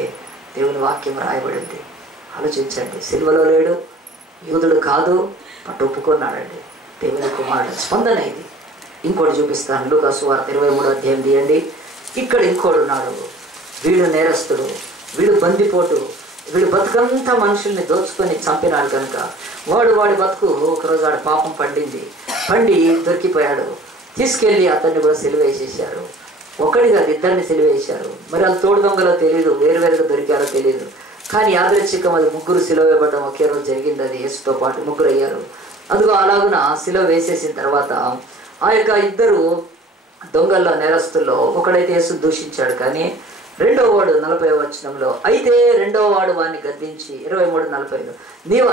దేవుని వాక్యం రాయబడింది. ఆలోచించండి, సిలువలో లేడు, యూదుడు కాదు, బట్ ఒప్పుకున్నాడండి. దేవుని కుమారుడు స్పందన ఇది. ఇంకోటి చూపిస్తాను, లూకా సువార్త 23వ అధ్యాయం తీయండి. ఇక్కడ ఇంకోడు ఉన్నాడు. వీడు నేరస్తుడు, వీడు బందిపోటు, వీడు బతుకంతా మనుషుల్ని దోచుకొని చంపినాడు కనుక వాడి బతుకు ఒకరోజు వాడి పాపం పండి దొరికిపోయాడు. తీసుకెళ్ళి అతన్ని కూడా సిలువేసేశారు. ఒకటి కాదు, ఇద్దరిని సిలువేశారు. మరి వాళ్ళు తోడు దొంగలో తెలియదు, వేరువేరుగా దొరికారో తెలియదు. కానీ యాదృచ్ఛికం అది ముగ్గురు సిలువ వేయబడడం ఒకే రోజు జరిగింది. అది యేసుతో పాటు ముగ్గురు అయ్యారు. అదిగో అలాగున సిలువ వేసేసిన తర్వాత ఆ యొక్క ఇద్దరు దొంగల్లో నేరస్తుల్లో ఒకడైతే యేసు దూషించాడు. కానీ రెండవ వాడు 40వ వచనంలో, అయితే రెండవ వాడు వాడిని గద్దించి 23:40 నీవు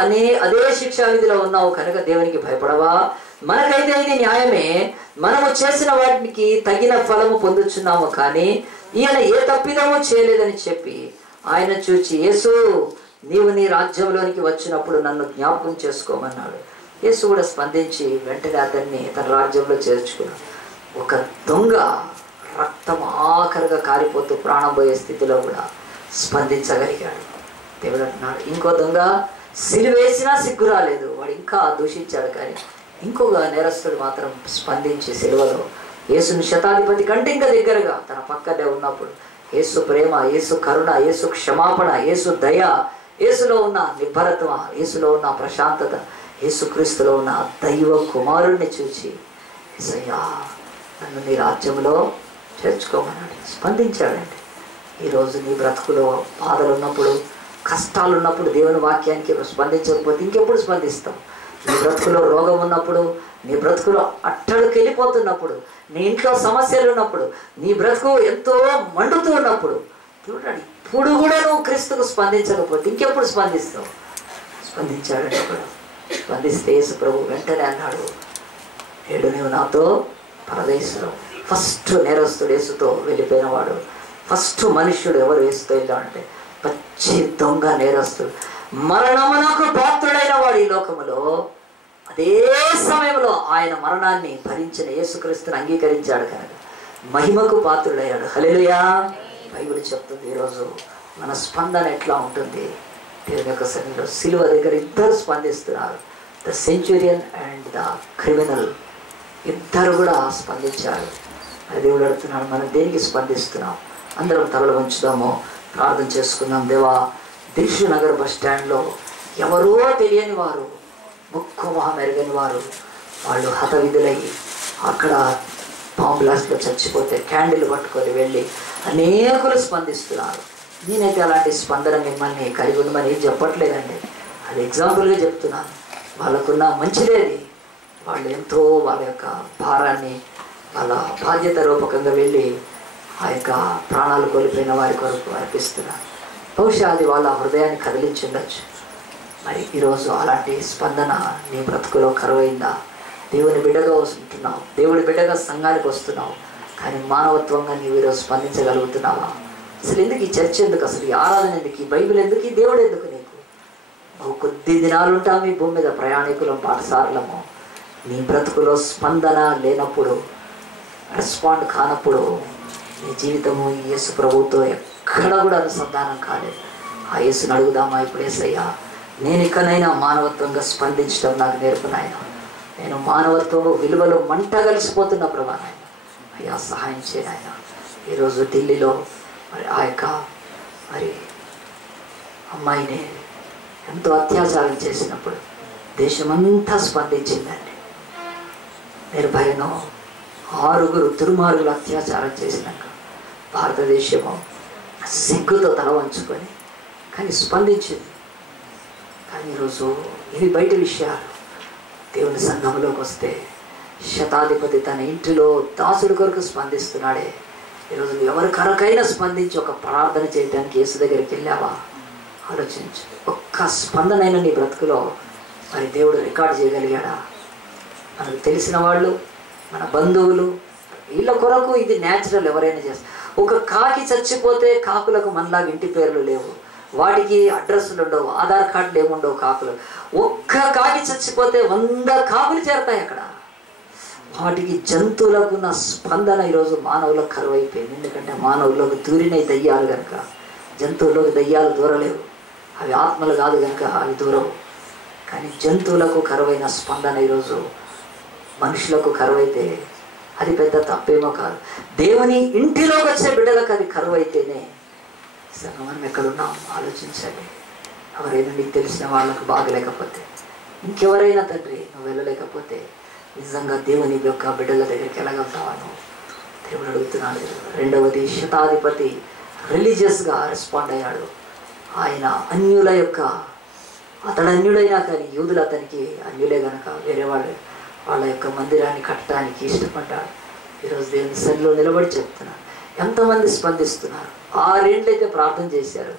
అదే శిక్షా విధిలో ఉన్నావు కనుక దేవునికి భయపడవా? మనకైతే ఇది న్యాయమే, మనము చేసిన వాటికి తగిన ఫలము పొందుచున్నాము, కానీ ఈయన ఏ తప్పిదము చేయలేదని చెప్పి ఆయన చూచి, యేసు నీవు నీ రాజ్యంలోనికి వచ్చినప్పుడు నన్ను జ్ఞాపకం చేసుకోమన్నాడు. యేసు కూడా స్పందించి వెంటనే అతన్ని తన రాజ్యంలో చేర్చుకున్నాడు. ఒక దొంగ రక్తం ఆఖరిగా కారిపోతూ ప్రాణం పోయే స్థితిలో కూడా స్పందించగలిగాడు. దేవుడు అంటున్నాడు, ఇంకో దొంగ సిలువేసినా సిగ్గు రాలేదు, వాడు ఇంకా దూషించాడు. కానీ ఇంకొక నేరస్తుడు మాత్రం స్పందించి సిలువలో యేసుని శతాధిపతి కంటే ఇంకా దగ్గరగా తన పక్కనే ఉన్నప్పుడు యేసు ప్రేమ, యేసు కరుణ, యేసు క్షమాపణ, యేసు దయ, యేసులో ఉన్న నిబ్బరత్వ, యేసులో ఉన్న ప్రశాంతత, యేసుక్రీస్తులో ఉన్న దైవ కుమారుణ్ణి చూచి యేసయ్యా నన్ను నీ రాజ్యంలో చేర్చుకోమన్నాడు. స్పందించాడండి. ఈరోజు నీ బ్రతుకులో బాధలు ఉన్నప్పుడు, కష్టాలు ఉన్నప్పుడు దేవుని వాక్యానికి స్పందించకపోతే ఇంకెప్పుడు స్పందిస్తాం? నీ బ్రతుకులో రోగం ఉన్నప్పుడు, నీ బ్రతుకులో అట్టడికి వెళ్ళిపోతున్నప్పుడు, నీ ఇంట్లో సమస్యలు ఉన్నప్పుడు, నీ బ్రతుకు ఎంతో మండుతూ ఉన్నప్పుడు చూడండి, ఇప్పుడు కూడా నువ్వు క్రీస్తుకు స్పందించకపోతే ఇంకెప్పుడు స్పందిస్తావు? స్పందించాడంటే కూడా. స్పందిస్తే యేసు ప్రభు వెంటనే అన్నాడు, నేడు నువ్వు నాతో పరదేశంలో. ఫస్ట్ నేరస్తుడు యేసుతో వెళ్ళిపోయినవాడు, ఫస్ట్ మనుష్యుడు ఎవరు యేసుతో వెళ్ళాడంటే పచ్చి దొంగ నేరస్తుడు, మరణమునకు పాత్రుడైన వాడు ఈ లోకములో. అదే సమయంలో ఆయన మరణాన్ని భరించిన యేసుక్రీస్తుని అంగీకరించాడు కనుక మహిమకు పాత్రుడయ్యాడు. హల్లెలూయా. బైబిల్ చెప్తుంది ఈరోజు మన స్పందన ఎట్లా ఉంటుంది. దేవుని యొక్క సన్నిధిలో సిలువ దగ్గర ఇద్దరు స్పందిస్తున్నారు, the centurion and the criminal. ఇద్దరు కూడా స్పందించారు. అది దేవుడు అడుగుతున్నాడు, మనం దేనికి స్పందిస్తున్నాం? అందరం తలలు ఉంచుదాము, ప్రార్థన చేసుకుందాం. దేవా, దిల్షు నగర్ బస్ స్టాండ్లో ఎవరో తెలియని వారు, ముక్కు మొహం ఎరగని వారు, వాళ్ళు హతవిధులై అక్కడ బాంబ్ బ్లాస్ట్లో చచ్చిపోతే క్యాండిల్ పట్టుకొని వెళ్ళి అనేకులు స్పందిస్తున్నారు. నేనైతే అలాంటి స్పందన మిమ్మల్ని కలిగి ఉండమని చెప్పట్లేదండి, అది ఎగ్జాంపుల్గా చెప్తున్నాను. వాళ్ళకున్న మంచిదేది, వాళ్ళు ఎంతో వాళ్ళ యొక్క భారాన్ని వాళ్ళ బాధ్యత రూపకంగా వెళ్ళి ఆ యొక్క ప్రాణాలు కోల్పోయిన వారి కొరకు అర్పిస్తున్నారు. బహుశా అది వాళ్ళ హృదయాన్ని కదిలించుండొచ్చు. మరి ఈరోజు అలాంటి స్పందన నీ బ్రతుకులో కరువైందా? దేవుని బిడ్డగా వస్తున్నావు, దేవుడి బిడ్డగా సంఘానికి వస్తున్నావు, కానీ మానవత్వంగా నీవు ఈరోజు స్పందించగలుగుతున్నావా? అసలు ఎందుకు ఈ చర్చ ఎందుకు, అసలు ఈ ఆరాధన ఎందుకు, ఈ బైబిల్ ఎందుకు, ఈ దేవుడు ఎందుకు నీకు? కొద్ది దినాలు ఉంటాము ఈ భూమి మీద, ప్రయాణికులం, పాఠశాలము. నీ బ్రతుకులో స్పందన లేనప్పుడు, రెస్పాండ్ కానప్పుడు నీ జీవితము యేసు ప్రభువుతో ఎక్కడ కూడా అనుసంధానం కాలేదు. ఆ యేసుని అడుగుదామా ఇప్పుడు? యేసయ్యా, నేను ఇకనైనా మానవత్వంగా స్పందించడం నాకు నేర్పు నాయన. నేను మానవత్వంలో విలువలో మంట కలిసిపోతున్న ప్రభా నాయన, అయ్యా సహాయం చేయ నాయన. ఈరోజు ఢిల్లీలో మరి ఆ యొక్క మరి అమ్మాయిని ఎంతో అత్యాచారం చేసినప్పుడు దేశమంతా స్పందించిందండి. నిర్భయను 6 దుర్మార్గులు అత్యాచారం చేసినాక భారతదేశము సిగ్గుతో తల వంచుకొని కానీ స్పందించింది. కానీ ఈరోజు ఇవి బయట విషయాలు. దేవుని సంఘంలోకి వస్తే శతాధిపతి తన ఇంటిలో దాసుడి కొరకు స్పందిస్తున్నాడే. ఈరోజు ఎవరి కొరకైనా స్పందించి ఒక ప్రార్థన చేయడానికి యేసు దగ్గరికి వెళ్ళావా? ఆలోచించు. ఒక్క స్పందనైనా నీ బ్రతుకులో మరి దేవుడు రికార్డ్ చేయగలిగాడా? మనకు తెలిసిన వాళ్ళు, మన బంధువులు, వీళ్ళ కొరకు ఇది న్యాచురల్. ఎవరైనా చేస్తారు. ఒక కాకి చచ్చిపోతే కాకులకు మనలాగా ఇంటి పేర్లు లేవు, వాటికి అడ్రస్లు ఉండవు, ఆధార్ కార్డులు ఏముండవు కాకులు. ఒక్క కాకి చచ్చిపోతే 100 కాకులు చేరతాయి అక్కడ. వాటికి జంతువులకు ఉన్న స్పందన ఈరోజు మానవులకు కరువైపోయింది. ఎందుకంటే మానవుల్లోకి దూరినవి దయ్యాలు కనుక. జంతువుల్లోకి దయ్యాలు దూరలేవు, అవి ఆత్మలు కాదు కనుక అవి దూరవు. కానీ జంతువులకు కరువైన స్పందన ఈరోజు మనుషులకు కరువైతే అది పెద్ద తప్పేమో కాదు. దేవుని ఇంటిలోకి వచ్చే బిడ్డలకు అది కరువైతేనే మనం ఎక్కడున్నాం ఆలోచించండి. ఎవరైనా నీకు తెలిసిన వాళ్ళకు బాగలేకపోతే, ఇంకెవరైనా తండ్రి నువ్వు వెళ్ళలేకపోతే నిజంగా దేవుని యొక్క బిడ్డల దగ్గరికి వెళ్ళగలుగుతావా? దేవుడు అడుగుతున్నాడు. రెండవది, శతాధిపతి రిలీజియస్గా రెస్పాండ్ అయ్యాడు. ఆయన అన్యుల యొక్క, అతడు అన్యుడైనా కానీ యూదులు అతనికి అన్యులే కనుక వేరే వాళ్ళ యొక్క మందిరాన్ని కట్టడానికి ఇష్టపడ్డాడు. ఈరోజు దేవుని సన్నిధిలో నిలబడి చెప్తున్నాడు. ఎంతమంది స్పందిస్తున్నారు? 6 ఏళ్ళైతే ప్రార్థన చేశారు.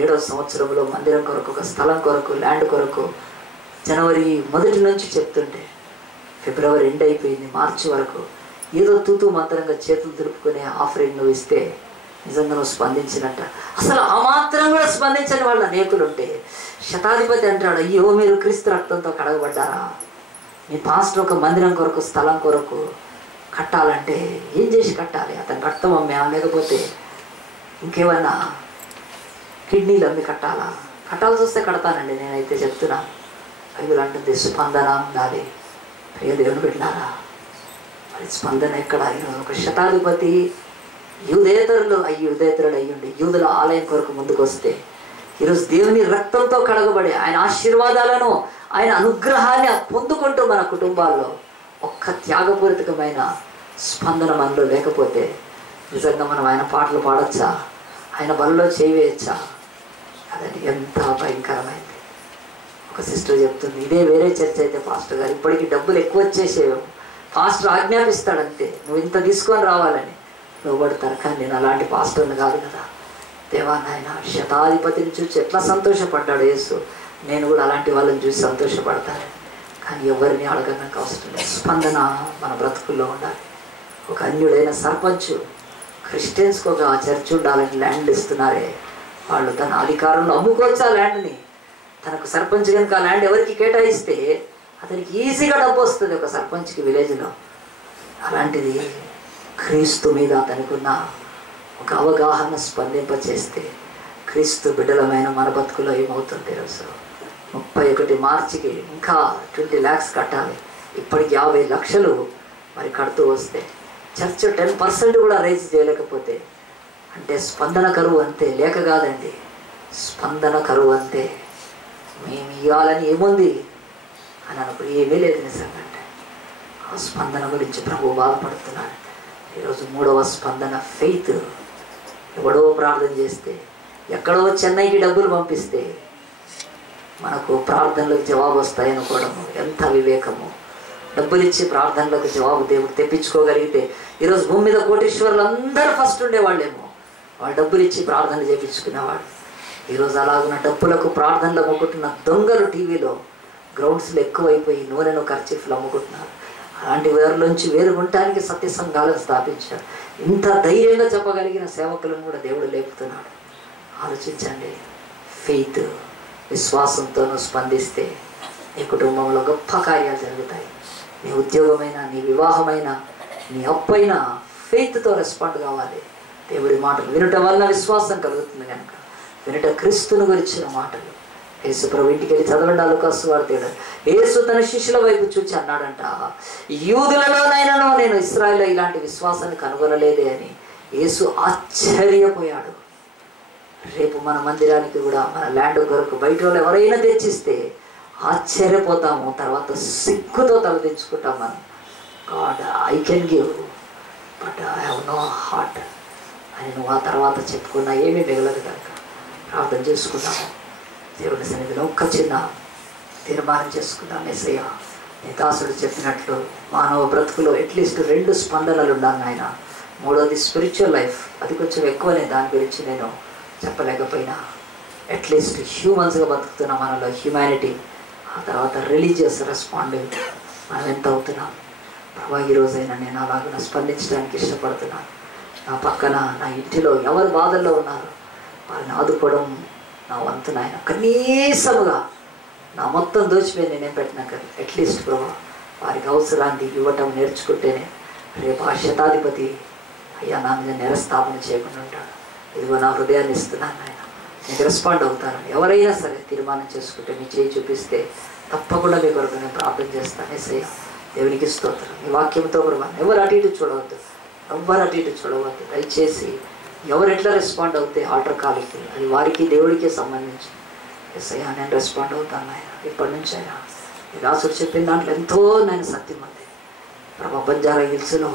7వ సంవత్సరంలో మందిరం కొరకు, ఒక స్థలం కొరకు, ల్యాండ్ కొరకు జనవరి 1 నుంచి చెప్తుంటే ఫిబ్రవరి ఎండ్ అయిపోయింది, మార్చి వరకు ఏదో తూతూ మంత్రంగా చేతులు దులుపుకునే ఆఫరింగ్ నువ్వు ఇస్తే నిజంగా నువ్వు స్పందించినట్ట. అసలు ఆ మాత్రం కూడా స్పందించని వాళ్ళు అనేకులు ఉంటే శతాధిపతి అంటాడు, అయ్యో మీరు క్రీస్తు రక్తంతో కడగబడ్డారా? మీ పాస్టర్ ఒక మందిరం కొరకు, స్థలం కొరకు కట్టాలంటే ఏం చేసి కట్టాలి? అతను రక్తం అమ్మే, లేకపోతే ఇంకేమన్నా కిడ్నీలు అమ్మి కట్టాలా? కట్టాల్సి వస్తే కడతానండి, నేనైతే చెప్తున్నాను. బైబిల్ అంటుంది స్పందన ఉండాలి. ప్రియ దేవుని బిడ్డలారా, మరి స్పందన ఎక్కడ? ఒక శతాధిపతి యూదేతరుడు అయ్యుండి యూదుల ఆలయం కొరకు ముందుకు వస్తే ఈరోజు దేవుని రక్తంతో కడగబడి ఆయన ఆశీర్వాదాలను, ఆయన అనుగ్రహాన్ని పొందుకుంటూ మన కుటుంబాల్లో ఒక్క త్యాగపూరితమైన స్పందన మనలో లేకపోతే నిజంగా మనం ఆయన పాటలు పాడచ్చా? ఆయన బలలో చేయవేయచ్చా? అదని ఎంత భయంకరమైంది. ఒక సిస్టర్ చెప్తుంది, ఇదే వేరే చర్చ అయితే పాస్టర్ గారు ఇప్పటికీ డబ్బులు ఎక్కువ వచ్చేసేవి, పాస్టర్ ఆజ్ఞాపిస్తాడంతే, నువ్వు ఇంత తీసుకొని రావాలని లోబడతారు. కానీ నేను అలాంటి పాస్టర్ని కాదు కదా. దేవా నాయన, శతాధిపతిని చూసి ఎట్లా సంతోషపడ్డాడు యేసు, నేను కూడా అలాంటి వాళ్ళని చూసి సంతోషపడతాను. కానీ ఎవరిని అడగడానికి అవసరం లేదు. స్పందన మన బ్రతుకుల్లో ఉండాలి. ఒక అన్యుడైన సర్పంచ్ క్రిస్టియన్స్కి ఒక చర్చ్ ఉండాలని ల్యాండ్ ఇస్తున్నారే, వాళ్ళు తన అధికారంలో అమ్ముకోవచ్చు ఆ ల్యాండ్ని. తనకు సర్పంచ్ కనుక ఆ ల్యాండ్ ఎవరికి కేటాయిస్తే అతనికి ఈజీగా డబ్బు వస్తుంది ఒక సర్పంచ్కి విలేజ్లో. అలాంటిది క్రీస్తు మీద అతనికున్న ఒక అవగాహన స్పందింపచేస్తే క్రీస్తు బిడ్డలమైన మన బతుకులో ఏమవుతుంది? ఈరోజు 31 మార్చికి ఇంకా 20 lakhs కట్టాలి. ఇప్పటికి 50 లక్షలు మరి కడుతూ వస్తే చర్చ్ 10% కూడా రైజ్ చేయలేకపోతే అంటే స్పందన కరువు అంతే. లేక కాదండి, స్పందన కరువు అంతే. మేము ఇవ్వాలని ఏముంది అని అనుకుని ఏమీ లేదు నిజంగా. అంటే ఆ స్పందన గురించి ప్రభు బాధపడుతున్నాడు. ఈరోజు 3వ స్పందన ఫెయిత్. ఎవడో ప్రార్థన చేస్తే, ఎక్కడో చెన్నైకి డబ్బులు పంపిస్తే మనకు ప్రార్థనలకు జవాబు వస్తాయి అనుకోవడము ఎంత వివేకము. డబ్బులు ఇచ్చి ప్రార్థనలకు జవాబు దేవుడు తెప్పించుకోగలిగితే ఈరోజు భూమి మీద కోటీశ్వరులు అందరూ ఫస్ట్ ఉండేవాళ్ళేమో. వాళ్ళు డబ్బులు ఇచ్చి ప్రార్థన చేయించుకునేవాడు. ఈరోజు అలాగున్న డబ్బులకు ప్రార్థనలు అమ్ముకుంటున్న దొంగలు టీవీలో గ్రౌండ్స్లో ఎక్కువైపోయి నూనెను ఖర్చీఫ్లు అమ్ముకుంటున్నారు. అలాంటి వేరులోంచి వేరుగుంటానికి సత్య సంఘాలను స్థాపించాడు. ఇంత ధైర్యంగా చెప్పగలిగిన సేవకులను కూడా దేవుడు లేపుతున్నాడు. ఆలోచించండి. ఫెయిత్, విశ్వాసంతోనూ స్పందిస్తే నీ కుటుంబంలో గొప్ప కార్యాలు జరుగుతాయి. నీ ఉద్యోగమైనా, నీ వివాహమైనా, నీ అప్పైనా ఫెయిత్తో రెస్పాండ్ కావాలి. దేవుడి మాటలు వినుట వలన విశ్వాసం కలుగుతుంది కనుక వినుట క్రీస్తుని గురించిన మాటలు. యేసు ప్రభు ఇంటికి వెళ్ళి చదవండి, లూకాసు వార్త. యేసు తన శిష్యుల వైపు చూచి అన్నాడంట, యూదులలోనైనాను నేను ఇశ్రాయేలులో ఇలాంటి విశ్వాసాన్ని కనుగొనలేదే అని. యేసు ఆశ్చర్యపోయాడు. రేపు మన మందిరానికి కూడా మన ల్యాండ్ కొరకు బయట వాళ్ళు ఎవరైనా తెచ్చిస్తే ఆశ్చర్యపోతాము, తర్వాత సిగ్గుతో తలదించుకుంటాం మనం. God, I can give but I have no heart అని నువ్వు ఆ తర్వాత చెప్పుకున్నా ఏమీ మిగలదు కనుక ప్రార్థన చేసుకున్నాము. దేవుని సన్నిధిలో ఒక్క చిన్న తీర్మానం చేసుకున్నాం. యేసయ్య, నీ దాసుడు చెప్పినట్లు మానవ బ్రతుకులో అట్లీస్ట్ 2 స్పందనలు ఉండాలి నాయన. 3వది స్పిరిచువల్ లైఫ్. అది కొంచెం ఎక్కువనే, దాని గురించి నేను చెప్పలేకపోయినా అట్లీస్ట్ హ్యూమన్స్గా బతుకుతున్న మనలో హ్యూమానిటీ, ఆ తర్వాత రిలీజియస్ రెస్పాండింగ్ మనం ఎంత అవుతున్నాం. ప్రభా, ఈరోజైనా నేను అలాగ స్పందించడానికి ఇష్టపడుతున్నాను. నా పక్కన, నా ఇంటిలో ఎవరు బాధల్లో ఉన్నారు వారిని ఆదుకోవడం నా వంతు నాయన. కనీసముగా నా మొత్తం దోచిపోయి నేనేం పెట్టినా కానీ అట్లీస్ట్ ప్రభా వారికి అవసరాన్ని ఇవ్వటం నేర్చుకుంటేనే రేపు ఆ శతాధిపతి అయ్యా నా మీద నిరస్థాపన చేయకుండా ఉంటాడు. ఇదిగో నా హృదయాన్ని ఇస్తున్నాను నాయన, మీకు రెస్పాండ్ అవుతాను. ఎవరైనా సరే తీర్మానం చేసుకుంటే మీ చేయి చూపిస్తే తప్పకుండా మీ కొరకు నేను ప్రార్థన చేస్తాను. యేసయ్య, దేవునికి స్తోత్రం. ఈ వాక్యంతో ప్రభా ఎవరు అటు ఇటు చూడవద్దు, దయచేసి ఎవరు ఎట్లా రెస్పాండ్ అవుతే ఆల్టర్ కాలికి అది వారికి దేవుడికే సంబంధించి. యేసయ్య, నేను రెస్పాండ్ అవుతాను ఆయన. ఇప్పటి నుంచి అయినా ఈ రాసుడు చెప్పిన దాంట్లో ఎంతో నేను సత్యం ఉంది. ప్రభా, బంజారా హిల్స్లో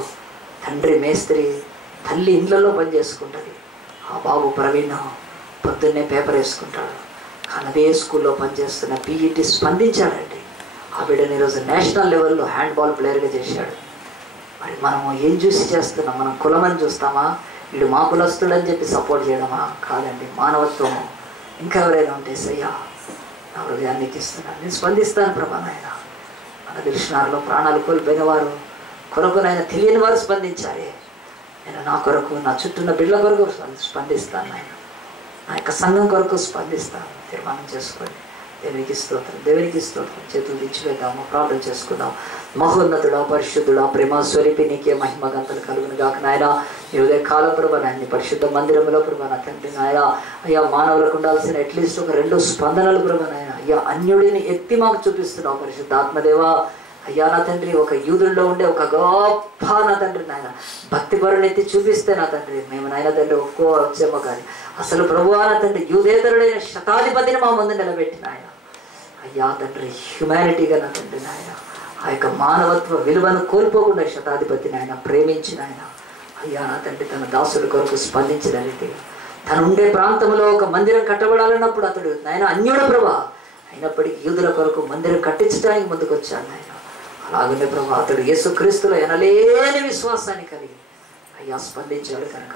తండ్రి మేస్త్రి, తల్లి ఇండ్లలో పని చేసుకుంటుంది. ఆ బాబు ప్రవీణ్ పొద్దున్నే పేపర్ వేసుకుంటాడు. కానీ అదే స్కూల్లో పనిచేస్తున్న పీఈటీ స్పందించాడండి. ఆ బిడ్డని ఈరోజు నేషనల్ లెవెల్లో హ్యాండ్బాల్ ప్లేయర్గా చేశాడు. మరి మనము ఏం చూసి చేస్తున్నాం? మనం కులమని చూస్తామా? వీడు మా కులస్తుడని చెప్పి సపోర్ట్ చేయడమా? కాదండి, మానవత్వము. ఇంకా ఎవరైనా ఉంటే సయ్యా నా హృదయానికి ఇస్తున్నాను, నేను స్పందిస్తాను ప్రభా నాయన. మన దిల్షునార్లో ప్రాణాలు కోల్పోయిన వారు కొరకునైనా తెలియని వారు స్పందించారే. నేను నా కొరకు, నా చుట్టూన్న బిడ్డల కొరకు స్పందిస్తాను నాయన. నా యొక్క సంఘం కొరకు స్పందిస్తాను. తీర్మానం చేసుకోండి. దేవునికి స్తోత్రం. చేతులు దించివేద్దాము, ప్రార్థన చేసుకుందాం. మహోన్నతుడా, పరిశుద్ధుడా, ప్రేమ స్వరూపి నీకే మహిమ గంతలు కలుగును గాక నాయన. ఈ ఉదయ కాల ప్రభా నాయన పరిశుద్ధ మందిరంలో ప్రభా నా తండ్రి నాయన, అయ్యా మానవులకు ఉండాల్సిన అట్లీస్ట్ ఒక 2 స్పందనలు ప్రభా నాయన. అయ్యా అన్యుడిని ఎత్తి మాకు చూపిస్తున్నావు పరిశుద్ధ ఆత్మదేవా. అయ్యా నా తండ్రి, ఒక యూదుల్లో ఉండే ఒక గొప్ప నా తండ్రి నాయన భక్తి పరుని ఎత్తి చూపిస్తే నా తండ్రి మేము నాయన తండ్రి వచ్చేమో కానీ అసలు ప్రభువా నా తండ్రి యూదేతరుడైన శతాధిపతిని మా ముందు నిలబెట్టిన ఆయన. అయ్యా తండ్రి, హ్యుమానిటీగా నా తండ్రి నాయన ఆ యొక్క మానవత్వ విలువను కోల్పోకుండా శతాధిపతిని ఆయన ప్రేమించిన ఆయన. అయ్యా నా తండ్రి, తన దాసుల కొరకు స్పందించిన రీతిగా తను ఉండే ప్రాంతంలో ఒక మందిరం కట్టబడాలన్నప్పుడు అతడు నాయన అన్యుడు ప్రభా, అయినప్పటికీ యూదుల కొరకు మందిరం కట్టించడానికి ముందుకు వచ్చాడు నాయన. అలాగనే ప్రభా అతడు యేసుక్రీస్తులో ఎనలేని విశ్వాసాన్ని కలిగి అయ్యా స్పందించాడు కనుక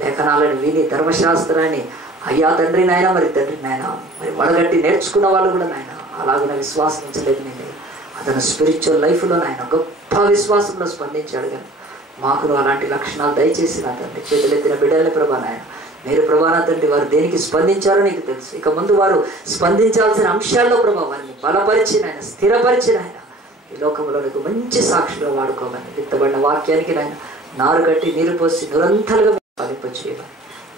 లేఖనాలను విని ధర్మశాస్త్రాన్ని అయ్యా తండ్రి నాయన, మరి తండ్రి నాయన, మరి వడగట్టి నేర్చుకున్న వాళ్ళు కూడా నాయన అలాగే విశ్వాసం ఉంచలేదు. నేను అతను స్పిరిచువల్ లైఫ్లో నాయన గొప్ప విశ్వాసంలో స్పందించాడు. కానీ మాకు అలాంటి లక్షణాలు దయచేసి నా తండ్రి. చేతులెత్తిన బిడ్డలే ప్రభా నాయన, మీరు ప్రభా నా తండ్రి వారు దేనికి స్పందించారో నీకు తెలుసు. ఇక ముందు వారు స్పందించాల్సిన అంశాల్లో ప్రభా వారిని బలపరిచిన ఆయన, స్థిరపరిచిన ఆయన ఈ లోకంలో నీకు మంచి సాక్షిగా వాడుకోమని, విత్తబడిన వాక్యానికి నాయన నారు కట్టి నీరు పోసి నిరంతరంగా ఫలింపచేయమని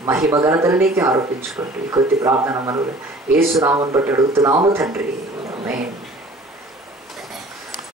మహిమ ఘనతలు నీకే ఆరోపించుకుంటూ ఈ కొద్ది ప్రార్థన మనవులు యేసు నామమును బట్టి అడుగుతున్నాము తండ్రి. ఆమేన్.